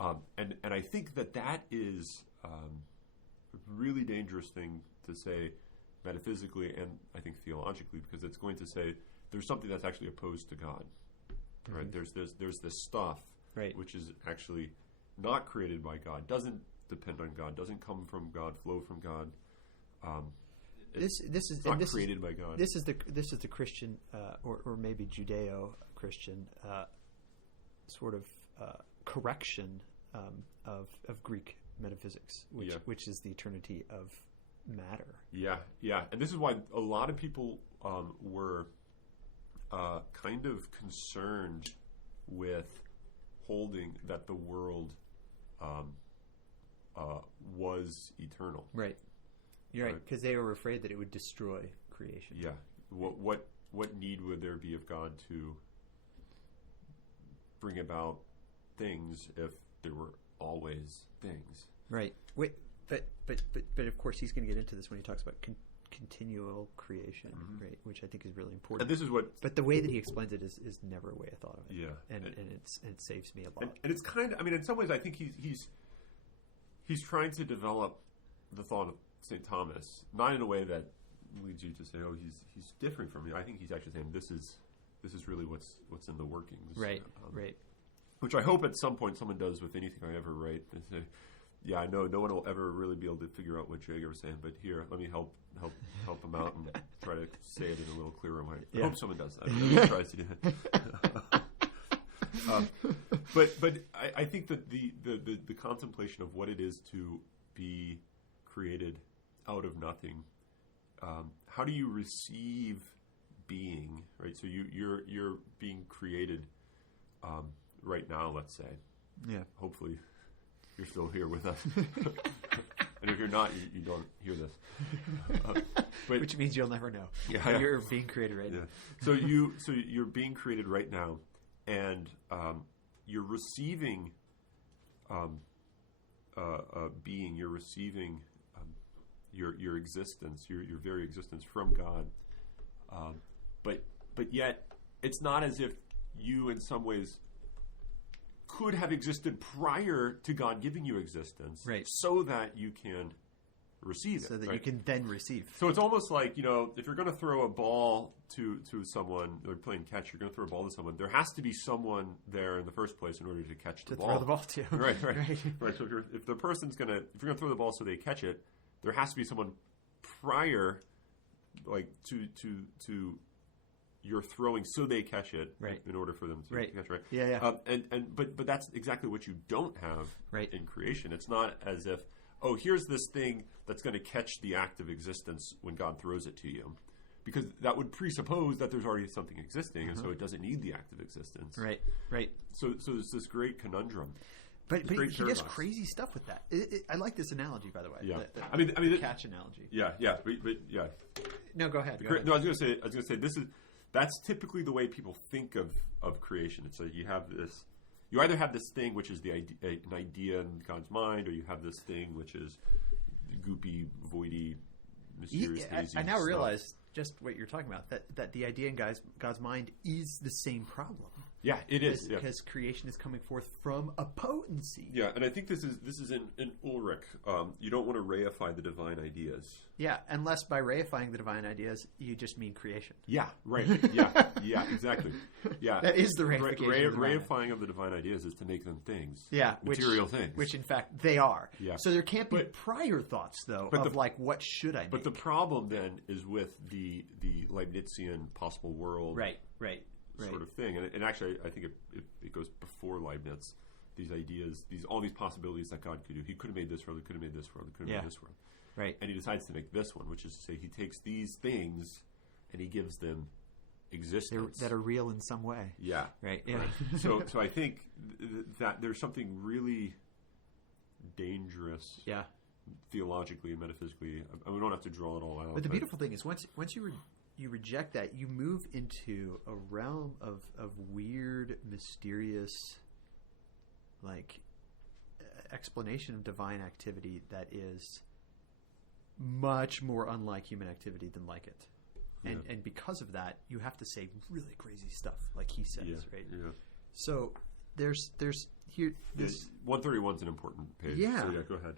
And I think that is a really dangerous thing to say metaphysically and I think theologically, because it's going to say there's something that's actually opposed to God. Mm-hmm. Right? There's this stuff which is actually not created by God, doesn't depend on God, doesn't come from God, flow from God. This is not created by God. This is the Christian or maybe Judeo-Christian sort of correction of Greek metaphysics, which is the eternity of matter. Yeah, and this is why a lot of people were kind of concerned with holding that the world was eternal. Right. You're right, because they were afraid that it would destroy creation. Yeah. What need would there be of God to bring about things if there were always things? Right. Wait, but of course he's going to get into this when he talks about continual creation, right? Which I think is really important. And this is what. But the way that he explains it is never a way I thought of it. Yeah. And it saves me a lot. And it's kind of. I mean, in some ways, I think he's trying to develop the thought of St. Thomas, not in a way that leads you to say, "Oh, he's different from me." I think he's actually saying this is really what's in the workings, right? Right. Which I hope at some point someone does with anything I ever write. They say, "Yeah, I know no one will ever really be able to figure out what Jaeger was saying, but here, let me help him out and try to say it in a little clearer way." I hope someone does that. Everyone tries to do that. But I think that the contemplation of what it is to be created out of nothing. How do you receive being? Right. So you're being created right now. Let's say. Yeah. Hopefully, you're still here with us. And if you're not, you don't hear this. But, which means you'll never know. Yeah. You're being created right now. So you're being created right now, and you're receiving being. You're receiving your existence, your very existence from God. But yet, it's not as if you, in some ways, could have existed prior to God giving you existence, right? So that you can receive it, so that you can then receive. So it's almost like, if you're going to throw a ball to someone, or playing catch, you're going to throw a ball to someone. There has to be someone there in the first place in order to catch the ball. To throw the ball to. Right. So if you're going to throw the ball so they catch it, there has to be someone prior, like to you're throwing so they catch it, right, in order for them to catch it, right? Yeah. But that's exactly what you don't have, right, in creation. It's not as if, oh, here's this thing that's going to catch the act of existence when God throws it to you, because that would presuppose that there's already something existing, and so it doesn't need the act of existence. Right. So there's this great conundrum. But he great does paradox. crazy stuff with that. I like this analogy, by the way. Yeah. The catch analogy. Yeah, but yeah. No, go ahead. No, I was going to say that's typically the way people think of creation. It's like you either have this thing which is an idea in God's mind, or you have this thing which is goopy, voidy, mysterious, hazy I now stuff. realize just what you're talking about, that the idea in God's mind is the same problem. Yeah, it is. Because creation is coming forth from a potency. Yeah, and I think this is in Ulrich. You don't want to reify the divine ideas. Yeah, unless by reifying the divine ideas, you just mean creation. Yeah, right. Yeah, exactly. Yeah, that is the reification. Reifying of the divine ideas is to make them things. Yeah, material things. Which in fact they are. Yeah. So there can't be prior thoughts though of what should I make? But the problem then is with the Leibnizian possible world. Right. Sort of thing, and actually, I think it goes before Leibniz. These ideas, all these possibilities that God could do. He could have made this world. He could have made this world. He could have made this world. Right. And he decides to make this one, which is to say, he takes these things and he gives them existence that are real in some way. Yeah. Right. Yeah. Right. So I think that there's something really dangerous. Yeah. Theologically and metaphysically. I mean, we don't have to draw it all out. But the beautiful thing is once you reject that, you move into a realm of weird, mysterious, explanation of divine activity that is much more unlike human activity than like it. And because of that, you have to say really crazy stuff, like he says, right? Yeah. So there's here this 131 is an important page. Yeah. So go ahead.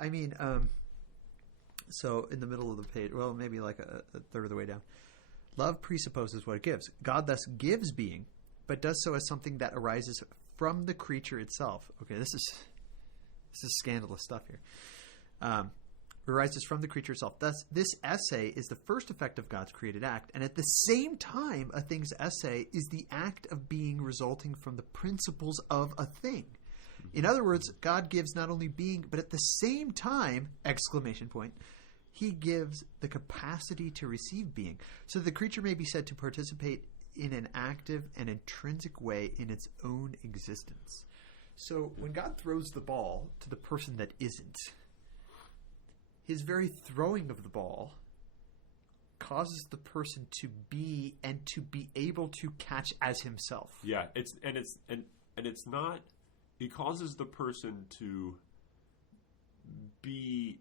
I mean, so in the middle of the page, well, maybe like a third of the way down, love presupposes what it gives. God thus gives being, but does so as something that arises from the creature itself. Okay, this is scandalous stuff here. Arises from the creature itself. Thus, this essay is the first effect of God's created act, and at the same time, a thing's essay is the act of being resulting from the principles of a thing. In other words, God gives not only being, but at the same time, ! He gives the capacity to receive being, so that the creature may be said to participate in an active and intrinsic way in its own existence. So when God throws the ball to the person that isn't, his very throwing of the ball causes the person to be and to be able to catch as himself. Yeah, it's not. It causes the person to be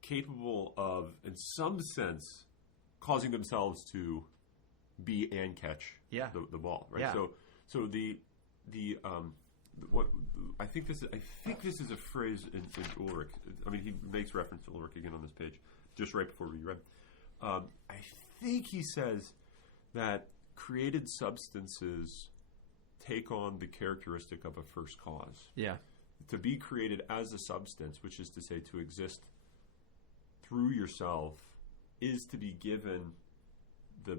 capable of, in some sense, causing themselves to be and catch the ball, right? Yeah. So the what I think this is a phrase in Ulrich. I mean, he makes reference to Ulrich again on this page, just right before we read. I think he says that created substances take on the characteristic of a first cause. Yeah. To be created as a substance, which is to say to exist through yourself, is to be given the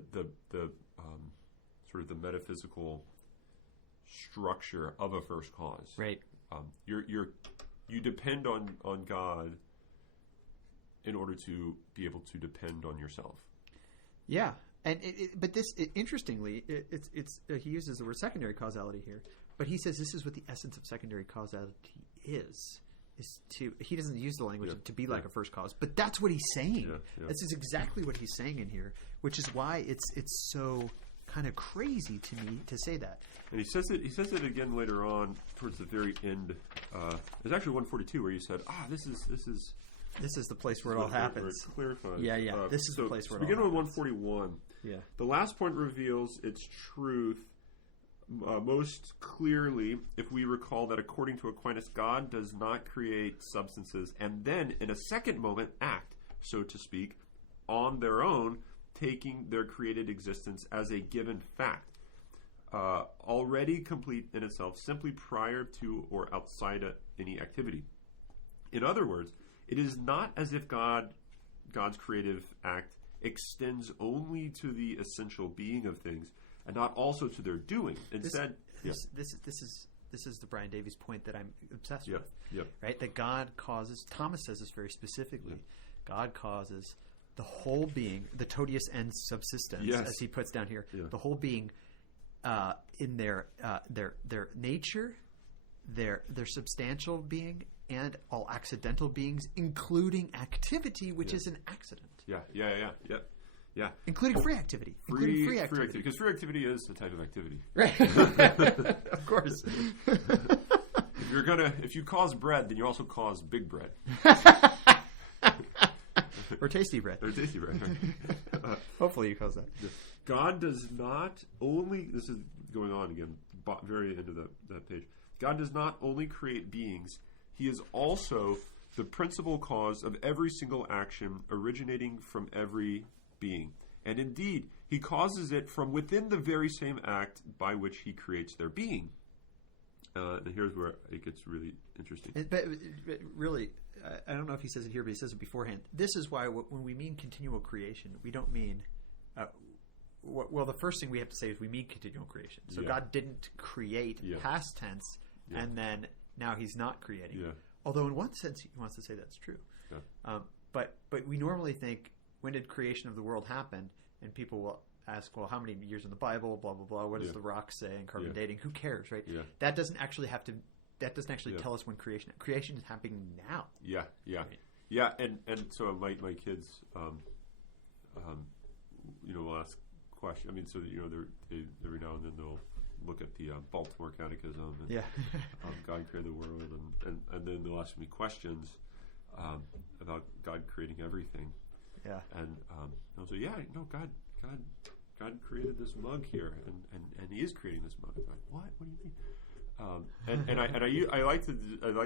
sort of the metaphysical structure of a first cause. Right. You depend on God in order to be able to depend on yourself. Yeah. And but this interestingly, he uses the word secondary causality here, but he says this is what the essence of secondary causality is to. He doesn't use the language to be like a first cause, but that's what he's saying. This is exactly what he's saying in here, which is why it's so kind of crazy to me to say that. And he says it again later on towards the very end. There's actually 142 where he said, this is the place where it all happens. Where it clarifies. Yeah. This is the place where it all happens. Begin with 141. Yeah. The last point reveals its truth most clearly if we recall that according to Aquinas, God does not create substances and then in a second moment act, so to speak, on their own, taking their created existence as a given fact, already complete in itself, simply prior to or outside of any activity. In other words, it is not as if God's creative act extends only to the essential being of things and not also to their doing. Instead, this is the Brian Davies point that I'm obsessed with. Yep. Right? That God causes. Thomas says this very specifically. Yep. God causes the whole being, the totius and subsistence, as he puts down here, the whole being in their nature, they're substantial being and all accidental beings, including activity, which is an accident. Yeah. Including free activity. Free activity. Because free activity is a type of activity. Right. Of course. If you cause bread, then you also cause big bread. Or tasty bread. Hopefully you cause that. God does not only, this is going on again, very end of that page. God does not only create beings, he is also the principal cause of every single action originating from every being. And indeed, he causes it from within the very same act by which he creates their being. And here's where it gets really interesting. But really, I don't know if he says it here, but he says it beforehand. This is why when we mean continual creation, we don't mean... well, the first thing we have to say is we mean continual creation. So God didn't create past tense, and then now he's not creating. Yeah. Although in one sense he wants to say that's true. Yeah. But we normally think, when did creation of the world happen? And people will ask, well, how many years in the Bible? Blah blah blah. What does the rock say? And carbon dating? Who cares, right? Yeah. That doesn't actually tell us when creation is happening now. Yeah. Right? Yeah. And so my kids, will ask questions. I mean, so they every now and then they'll look at the Baltimore Catechism and God created the world, and then they'll ask me questions about God creating everything. Yeah. And I'll say, God created this mug here, and he is creating this mug. I'm like, what? What do you mean? I like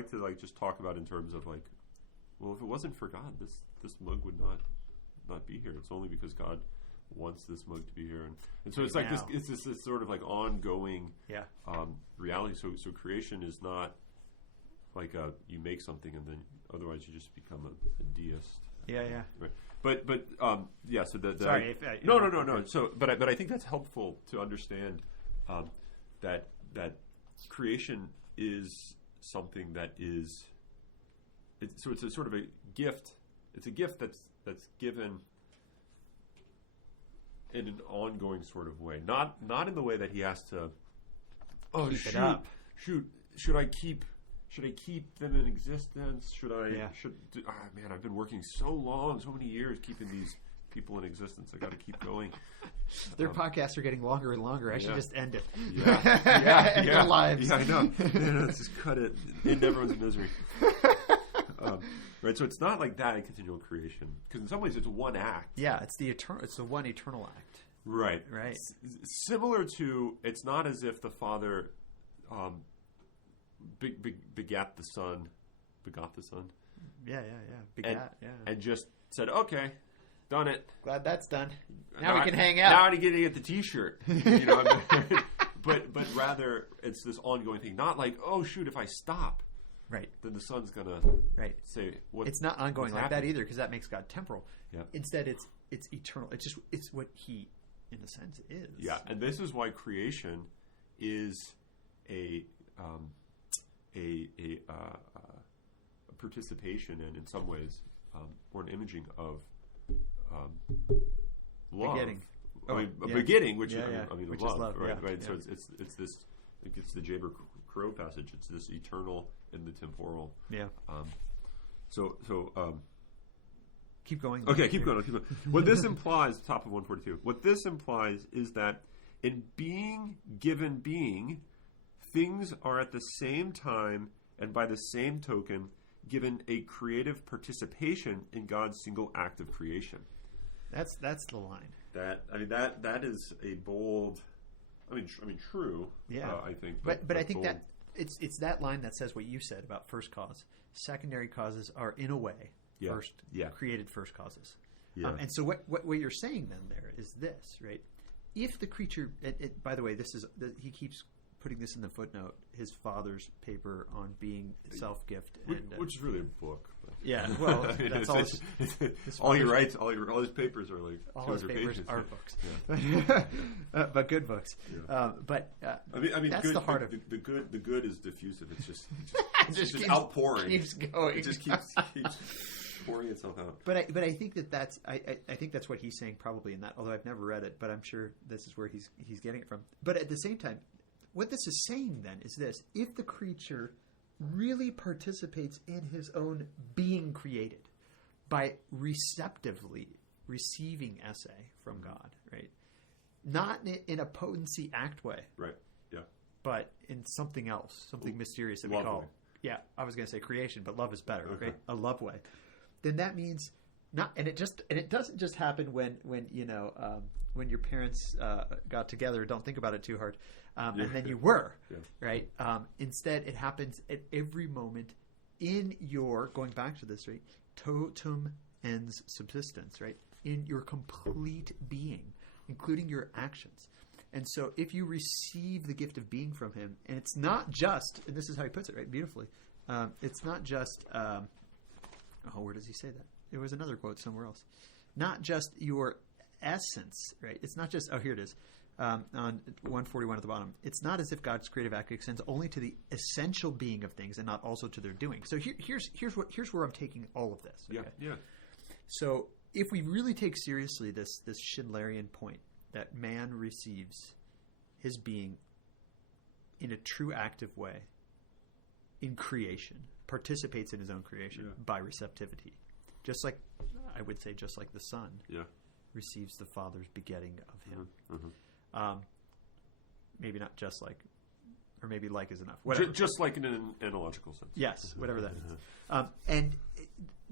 to like just talk about in terms of like, well, if it wasn't for God, this mug would not be here. It's only because God wants this mug to be here, and so it's like this sort of like ongoing reality. So creation is not like you make something and then otherwise you just become a deist. Yeah. Right. But So sorry. No. So but I think that's helpful to understand that creation is something that is. So it's a sort of a gift. It's a gift that's given in an ongoing sort of way, not in the way that he has to. Oh, keep it up. Should I keep them in existence? Man, I've been working so many years keeping these people in existence. I got to keep going. Their podcasts are getting longer and longer. I should just end it. Yeah. Their lives. Yeah, I know. Let's just cut it. End everyone's misery. Right, so it's not like that in continual creation, because in some ways it's one act. Yeah, it's the one eternal act. Right. Similar to, it's not as if the Father begot the Son. Yeah. Begat. And just said, okay, done it. Glad that's done. Now we can hang out. Now I'm getting to get the T-shirt. But rather it's this ongoing thing. Not like, oh shoot, if I stop. Right. Then the Son's going to say what. It's not ongoing like that either, because that makes God temporal. Yeah. Instead, it's eternal. It's what he, in a sense, is. Yeah, and this is why creation is a participation and in some ways or an imaging of love. Beginning. Beginning, which which love, is love, right? yeah. Right. Yeah. So it's this. I think it's the Jaber Crow passage. It's this eternal in the temporal. Yeah. Keep going. Okay, keep going. What this implies, top of 142. What this implies is that in being given being, things are at the same time and by the same token given a creative participation in God's single act of creation. That's the line. That is a bold. True. Yeah. I think. But I think bold. That it's that line that says what you said about first cause. Secondary causes are in a way created first causes. Yeah. And so what you're saying then there is this, right? If the creature, by the way, he keeps putting this in the footnote, his father's paper on being self-gift, which is really a book. But. Yeah, well, that's all. All he writes, all his papers are like all his papers pages. are books, but good books. Yeah. That's good, the heart of it. The good is diffusive. It's just keeps, outpouring. Keeps going. It just keeps pouring itself out. But I think that's I think that's what he's saying probably in that. Although I've never read it, but I'm sure this is where he's getting it from. But at the same time, what this is saying then is this: if the creature really participates in his own being created by receptively receiving essay from God, right? Not in a potency act way, right? Yeah, but in something else, something mysterious that we love call. way. Yeah, I was going to say creation, but love is better, Okay. right? A love way. Then that means not, and it doesn't just happen when when your parents got together. Don't think about it too hard, and then you were, right? Instead, it happens at every moment in your, going back to this, right? Totum ens subsistence, right? In your complete being, including your actions. And so if you receive the gift of being from him, and it's not just, and this is how he puts it, right, beautifully, it's not just, where does he say that? There was another quote somewhere else. Not just your essence, right? It's not just, here it is, on 141 at the bottom. It's not as if God's creative act extends only to the essential being of things and not also to their doing. So here's where I'm taking all of this. Okay? Yeah. So if we really take seriously this Schindlerian point that man receives his being in a true active way in creation, participates in his own creation by receptivity, just like the Son receives the Father's begetting of him. Mm-hmm. Maybe not just like, or maybe like is enough. Whatever. Just like in an analogical sense. Yes, whatever that is. And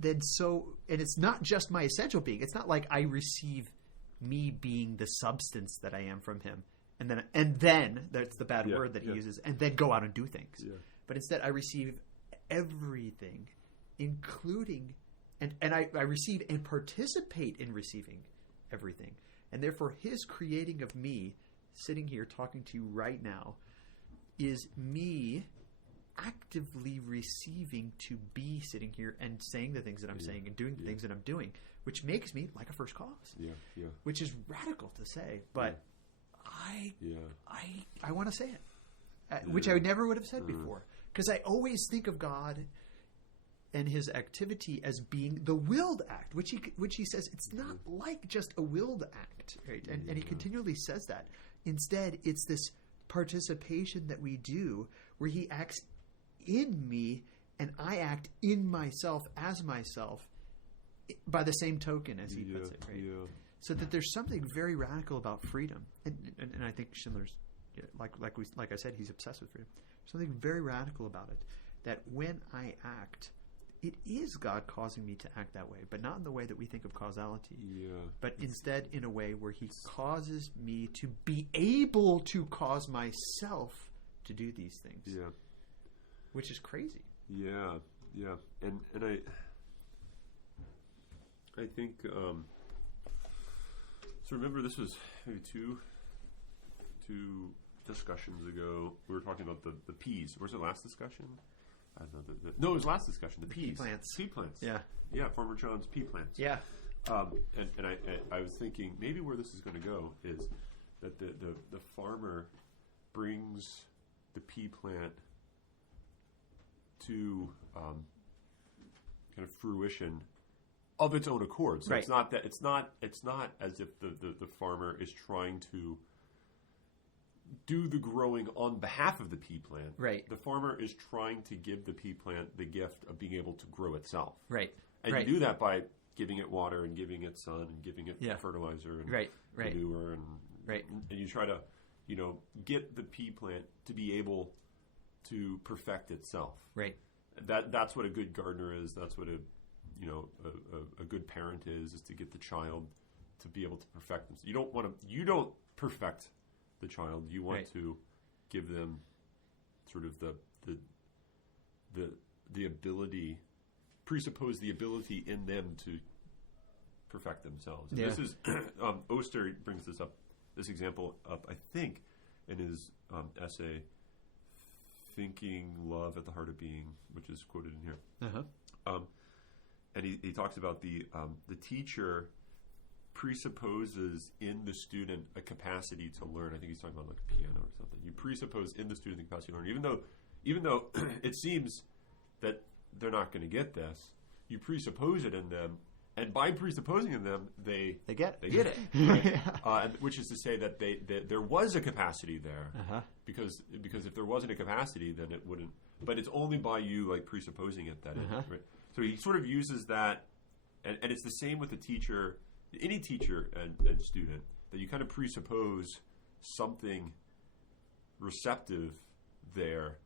it's not just my essential being. It's not like I receive me being the substance that I am from him, and then that's the bad word that he uses, and then go out and do things. Yeah. But instead, I receive everything, including, and I receive and participate in receiving everything, and therefore his creating of me, sitting here talking to you right now, is me actively receiving to be sitting here and saying the things that I'm saying and doing the things that I'm doing, which makes me like a first cause. Which is radical to say, but I want to say it, which I never would have said before, because I always think of God and his activity as being the willed act, which he says it's not like just a willed act, right? And he continually says that. Instead, it's this participation that we do where he acts in me and I act in myself as myself by the same token, as he puts it, right? So that there's something very radical about freedom, and I think Schindler's, like I said, he's obsessed with freedom. Something very radical about it, that when I act, it is God causing me to act that way, but not in the way that we think of causality, but instead in a way where he causes me to be able to cause myself to do these things, which is crazy. And I think so. Remember, this was maybe two discussions ago. We were talking about the peas. Where's the last discussion? I don't know. No, it was last discussion. The peas. Pea plants. Yeah, Farmer John's pea plants. Yeah. And I was thinking maybe where this is going to go is that the farmer brings the pea plant to kind of fruition of its own accord. So it's not as if the farmer is trying to do the growing on behalf of the pea plant. Right. The farmer is trying to give the pea plant the gift of being able to grow itself. Right. And you do that by giving it water and giving it sun and giving it fertilizer and manure and you try to, get the pea plant to be able to perfect itself. Right. That's what a good gardener is. That's what a good parent is to get the child to be able to perfect them. So you don't perfect the child. You want to give them sort of the ability, presuppose the ability in them to perfect themselves. And this is Oster brings this example up, I think, in his essay "Thinking Love at the Heart of Being," which is quoted in here. And he talks about the teacher presupposes in the student a capacity to learn. I think he's talking about like a piano or something. You presuppose in the student the capacity to learn, even though it seems that they're not going to get this. You presuppose it in them, And by presupposing in them, they get it. They get it. Right? Which is to say that there was a capacity there. Because if there wasn't a capacity, then it wouldn't. But it's only by you like presupposing it that it. Right? So he sort of uses that, and it's the same with the teacher, any teacher and student, that you kind of presuppose something receptive there,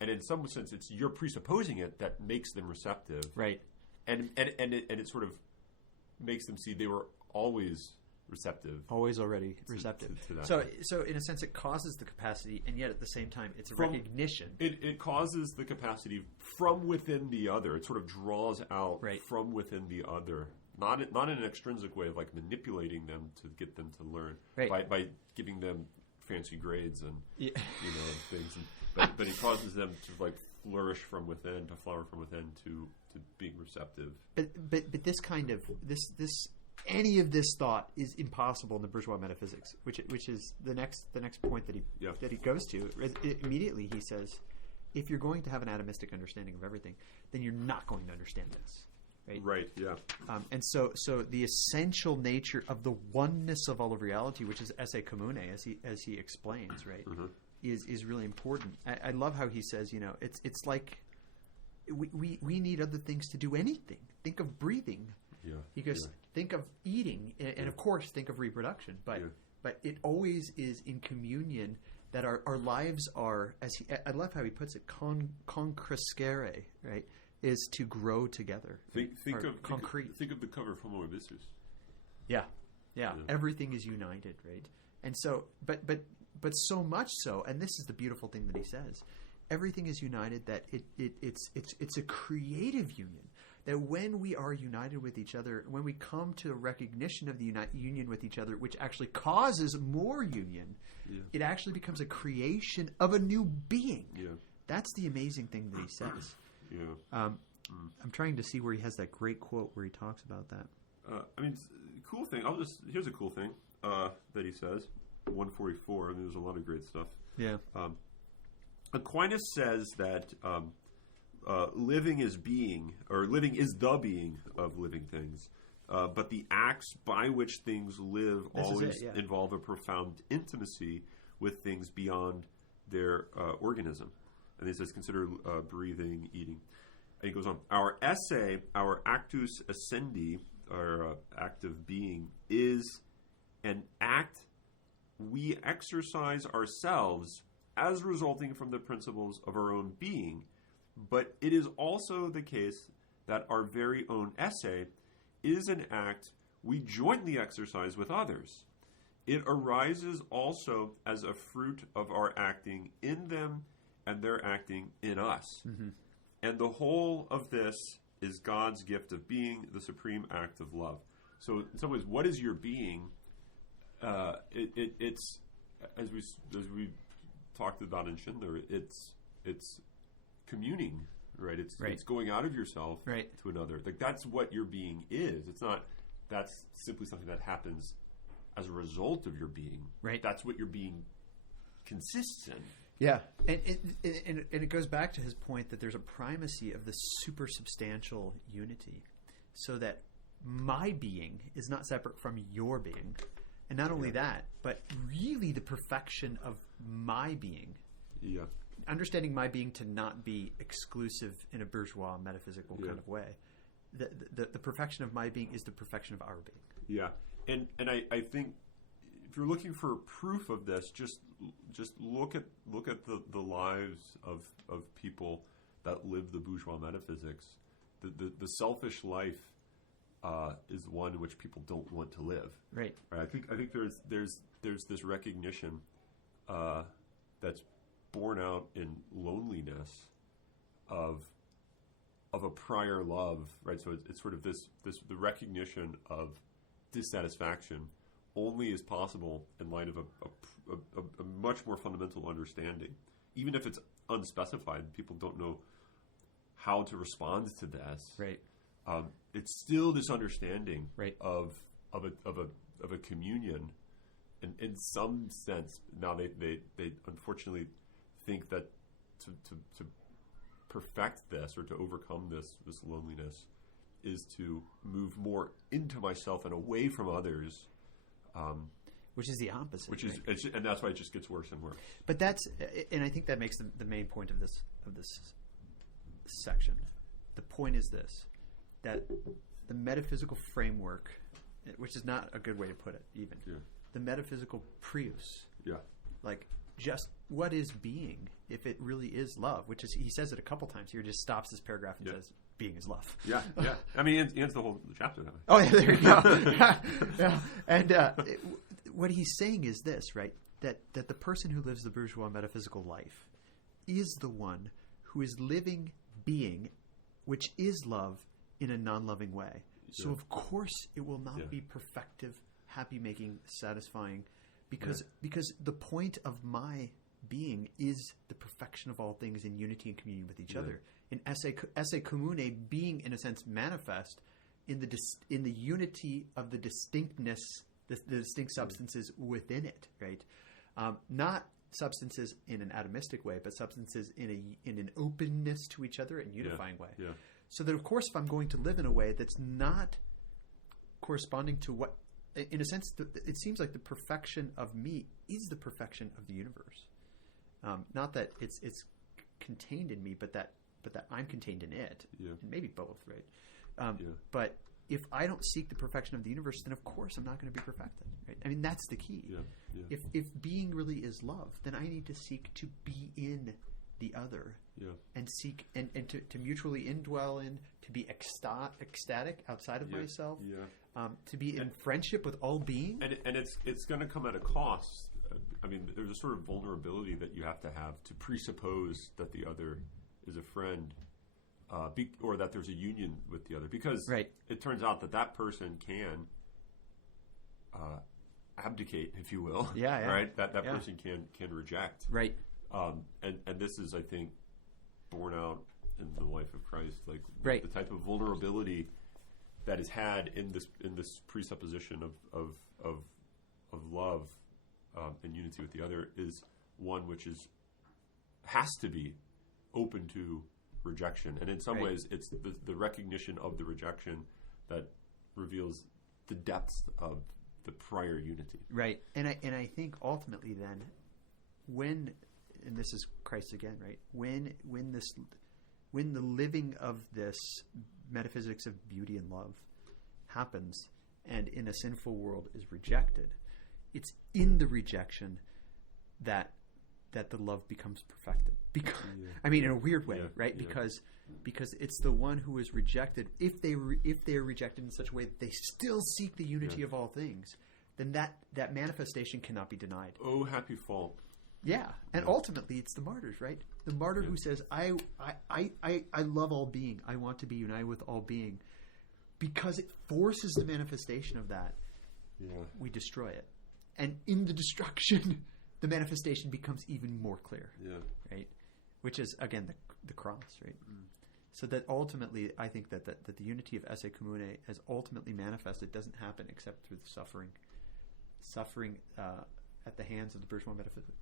and in some sense, it's you're presupposing it that makes them receptive, right? And it sort of makes them see they were always receptive, always already receptive to that. So in a sense, it causes the capacity, and yet at the same time, it's a recognition. It causes the capacity from within the other. It sort of draws out from within the other. Not in an extrinsic way of like manipulating them to get them to learn by giving them fancy grades and things. But he causes them to like flourish from within, to flower from within, to being receptive. But this kind of this any of this thought is impossible in the bourgeois metaphysics, which is the next point that he goes to. Immediately he says, if you're going to have an atomistic understanding of everything, then you're not going to understand this. Right. Yeah. And so the essential nature of the oneness of all of reality, which is esse commune, as he explains, right, is really important. I love how he says, it's like we need other things to do anything. Think of breathing. Yeah. He goes, think of eating, and of course, think of reproduction. But it always is in communion that our lives are, I love how he puts it, concrescere, right? Is to grow together. Think of the cover of Homo Abyssus. Yeah. Everything is united, right? And so, but so much so, and this is the beautiful thing that he says, everything is united that it's a creative union. That when we are united with each other, when we come to a recognition of the union with each other, which actually causes more union, it actually becomes a creation of a new being. Yeah. That's the amazing thing that he says. Yeah. I'm trying to see where he has that great quote where he talks about that. Cool thing. Here's a cool thing that he says. 144. There's a lot of great stuff. Yeah. Aquinas says that living is being, or living is the being of living things. But the acts by which things live always involve a profound intimacy with things beyond their organism. And he says, consider breathing, eating. And he goes on, our esse, our actus essendi, our act of being, is an act we exercise ourselves as resulting from the principles of our own being. But it is also the case that our very own esse is an act we jointly exercise with others. It arises also as a fruit of our acting in them and their acting in us. Mm-hmm. And the whole of this is God's gift of being, the supreme act of love. So in some ways, what is your being? It's as we talked about in Schindler, it's communing, right? It's going out of yourself to another. Like that's what your being is. It's not. That's simply something that happens as a result of your being. Right. That's what your being consists in. Yeah, and it goes back to his point that there's a primacy of the supersubstantial unity, so that my being is not separate from your being, and not only that, but really the perfection of my being. Yeah, understanding my being to not be exclusive in a bourgeois metaphysical kind of way. The perfection of my being is the perfection of our being. Yeah, and I think if you're looking for proof of this, just look at the lives of people that live the bourgeois metaphysics. The selfish life is one in which people don't want to live. Right. I think there's this recognition that's born out in loneliness of a prior love. Right. So it's sort of this the recognition of dissatisfaction only is possible in light of a much more fundamental understanding. Even if it's unspecified, people don't know how to respond to this. Right. It's still this understanding of a communion, and in some sense now they unfortunately think that to perfect this or to overcome this loneliness, is to move more into myself and away from others. Which is the opposite. Which is, and that's why it just gets worse and worse. But that's, and I think that makes the main point of this section. The point is this, that the metaphysical framework, which is not a good way to put it, even the metaphysical prius, like just what is being, if it really is love, which is, he says it a couple times here, just stops this paragraph and says, being is love. Yeah. I mean, he ends the whole chapter that way. Oh, yeah, there you go. And what he's saying is this, right? That the person who lives the bourgeois metaphysical life is the one who is living being, which is love, in a non-loving way. So, of course, it will not be perfective, happy-making, satisfying, because the point of my being is the perfection of all things in unity and communion with each other. In esse commune, being, in a sense, manifest in the unity of the distinctness, the distinct substances within it, right? Not substances in an atomistic way, but substances in an openness to each other and unifying way. Yeah. So that, of course, if I'm going to live in a way that's not corresponding to what, in a sense, it seems like the perfection of me is the perfection of the universe. Not that it's contained in me, but that I'm contained in it. Yeah. And maybe both, right? But if I don't seek the perfection of the universe, then of course I'm not going to be perfected. Right? I mean, that's the key. Yeah. If being really is love, then I need to seek to be in the other, and seek and to mutually indwell in, to be ecstatic outside of myself, to be in friendship with all being, and it's going to come at a cost. I mean, there's a sort of vulnerability that you have to presuppose that the other is a friend, or that there's a union with the other, because it turns out that person can abdicate, if you will. Right. That person can reject. Right. And this is, I think, borne out in the life of Christ, like the type of vulnerability that is had in this presupposition of love and unity with the other is one which has to be open to rejection, and in some ways, it's the recognition of the rejection that reveals the depths of the prior unity. Right, and I think ultimately then, when, and this is Christ again, right? When the living of this metaphysics of beauty and love happens, and in a sinful world is rejected, it's in the rejection that the love becomes perfected. Because, I mean, in a weird way, right? Because it's the one who is rejected. If they are rejected in such a way that they still seek the unity of all things, then that manifestation cannot be denied. Oh, happy fault. Yeah, and ultimately it's the martyrs, right? The martyr who says, I love all being. I want to be united with all being. Because it forces the manifestation of that, we destroy it. And in the destruction, the manifestation becomes even more clear, right? Which is, again, the cross, right? So that ultimately, I think that the unity of esse commune as ultimately manifested doesn't happen except through the suffering at the hands of the bourgeois metaphysic.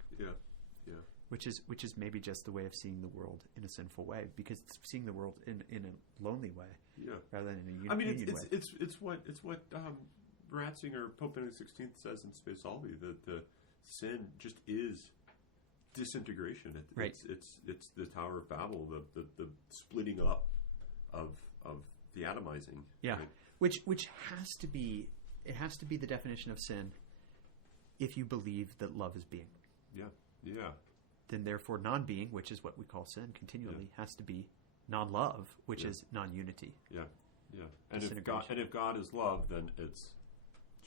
Which is maybe just the way of seeing the world in a sinful way, because it's seeing the world in a lonely way, rather than in a union way. It's what Ratzinger, Pope Benedict XVI, says in Spe Salvi, that the sin just is disintegration. It's the Tower of Babel, the splitting up of the atomizing. Right? Which has to be the definition of sin. If you believe that love is being, then therefore non-being, which is what we call sin, continually has to be non-love, which is non-unity. And if God is love, then it's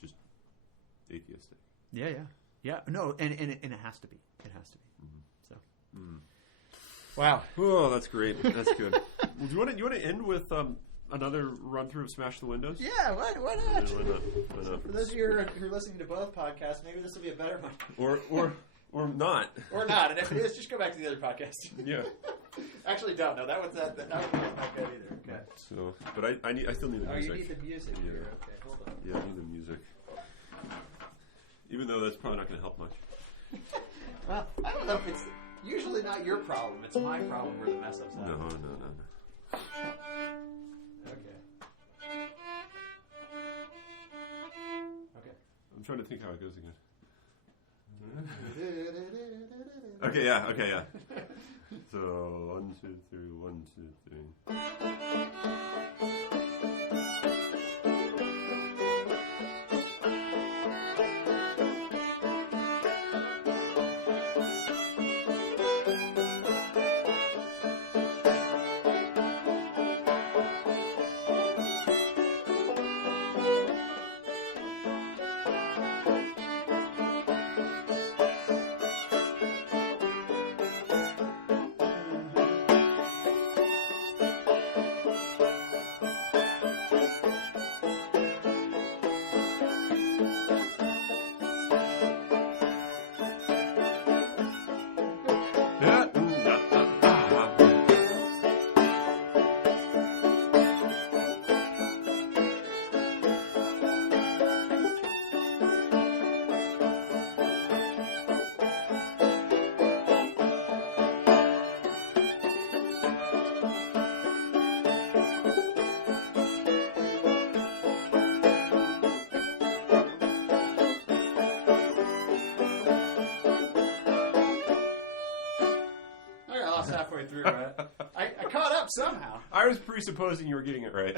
just atheistic. No, and it has to be. It has to be. So, wow. Oh, that's great. That's good. Well, do you want to end with another run through of Smash the Windows? Yeah. Why not? Why not? For those of you who are listening to both podcasts, maybe this will be a better one. Or not. Or not. And if it is, just go back to the other podcast. Yeah. Actually, don't. No, that one's not good either. Okay. So, but I still need the music. Oh, you need the music here. Okay, hold on. Yeah, I need the music. Even though that's probably not going to help much. Well, I don't know if it's usually not your problem. It's my problem where the mess ups happen. No. Okay. I'm trying to think how it goes again. Okay, yeah. So 1, 2, 3, 1, 2, 3. Halfway through, right? I caught up somehow. I was presupposing you were getting it right.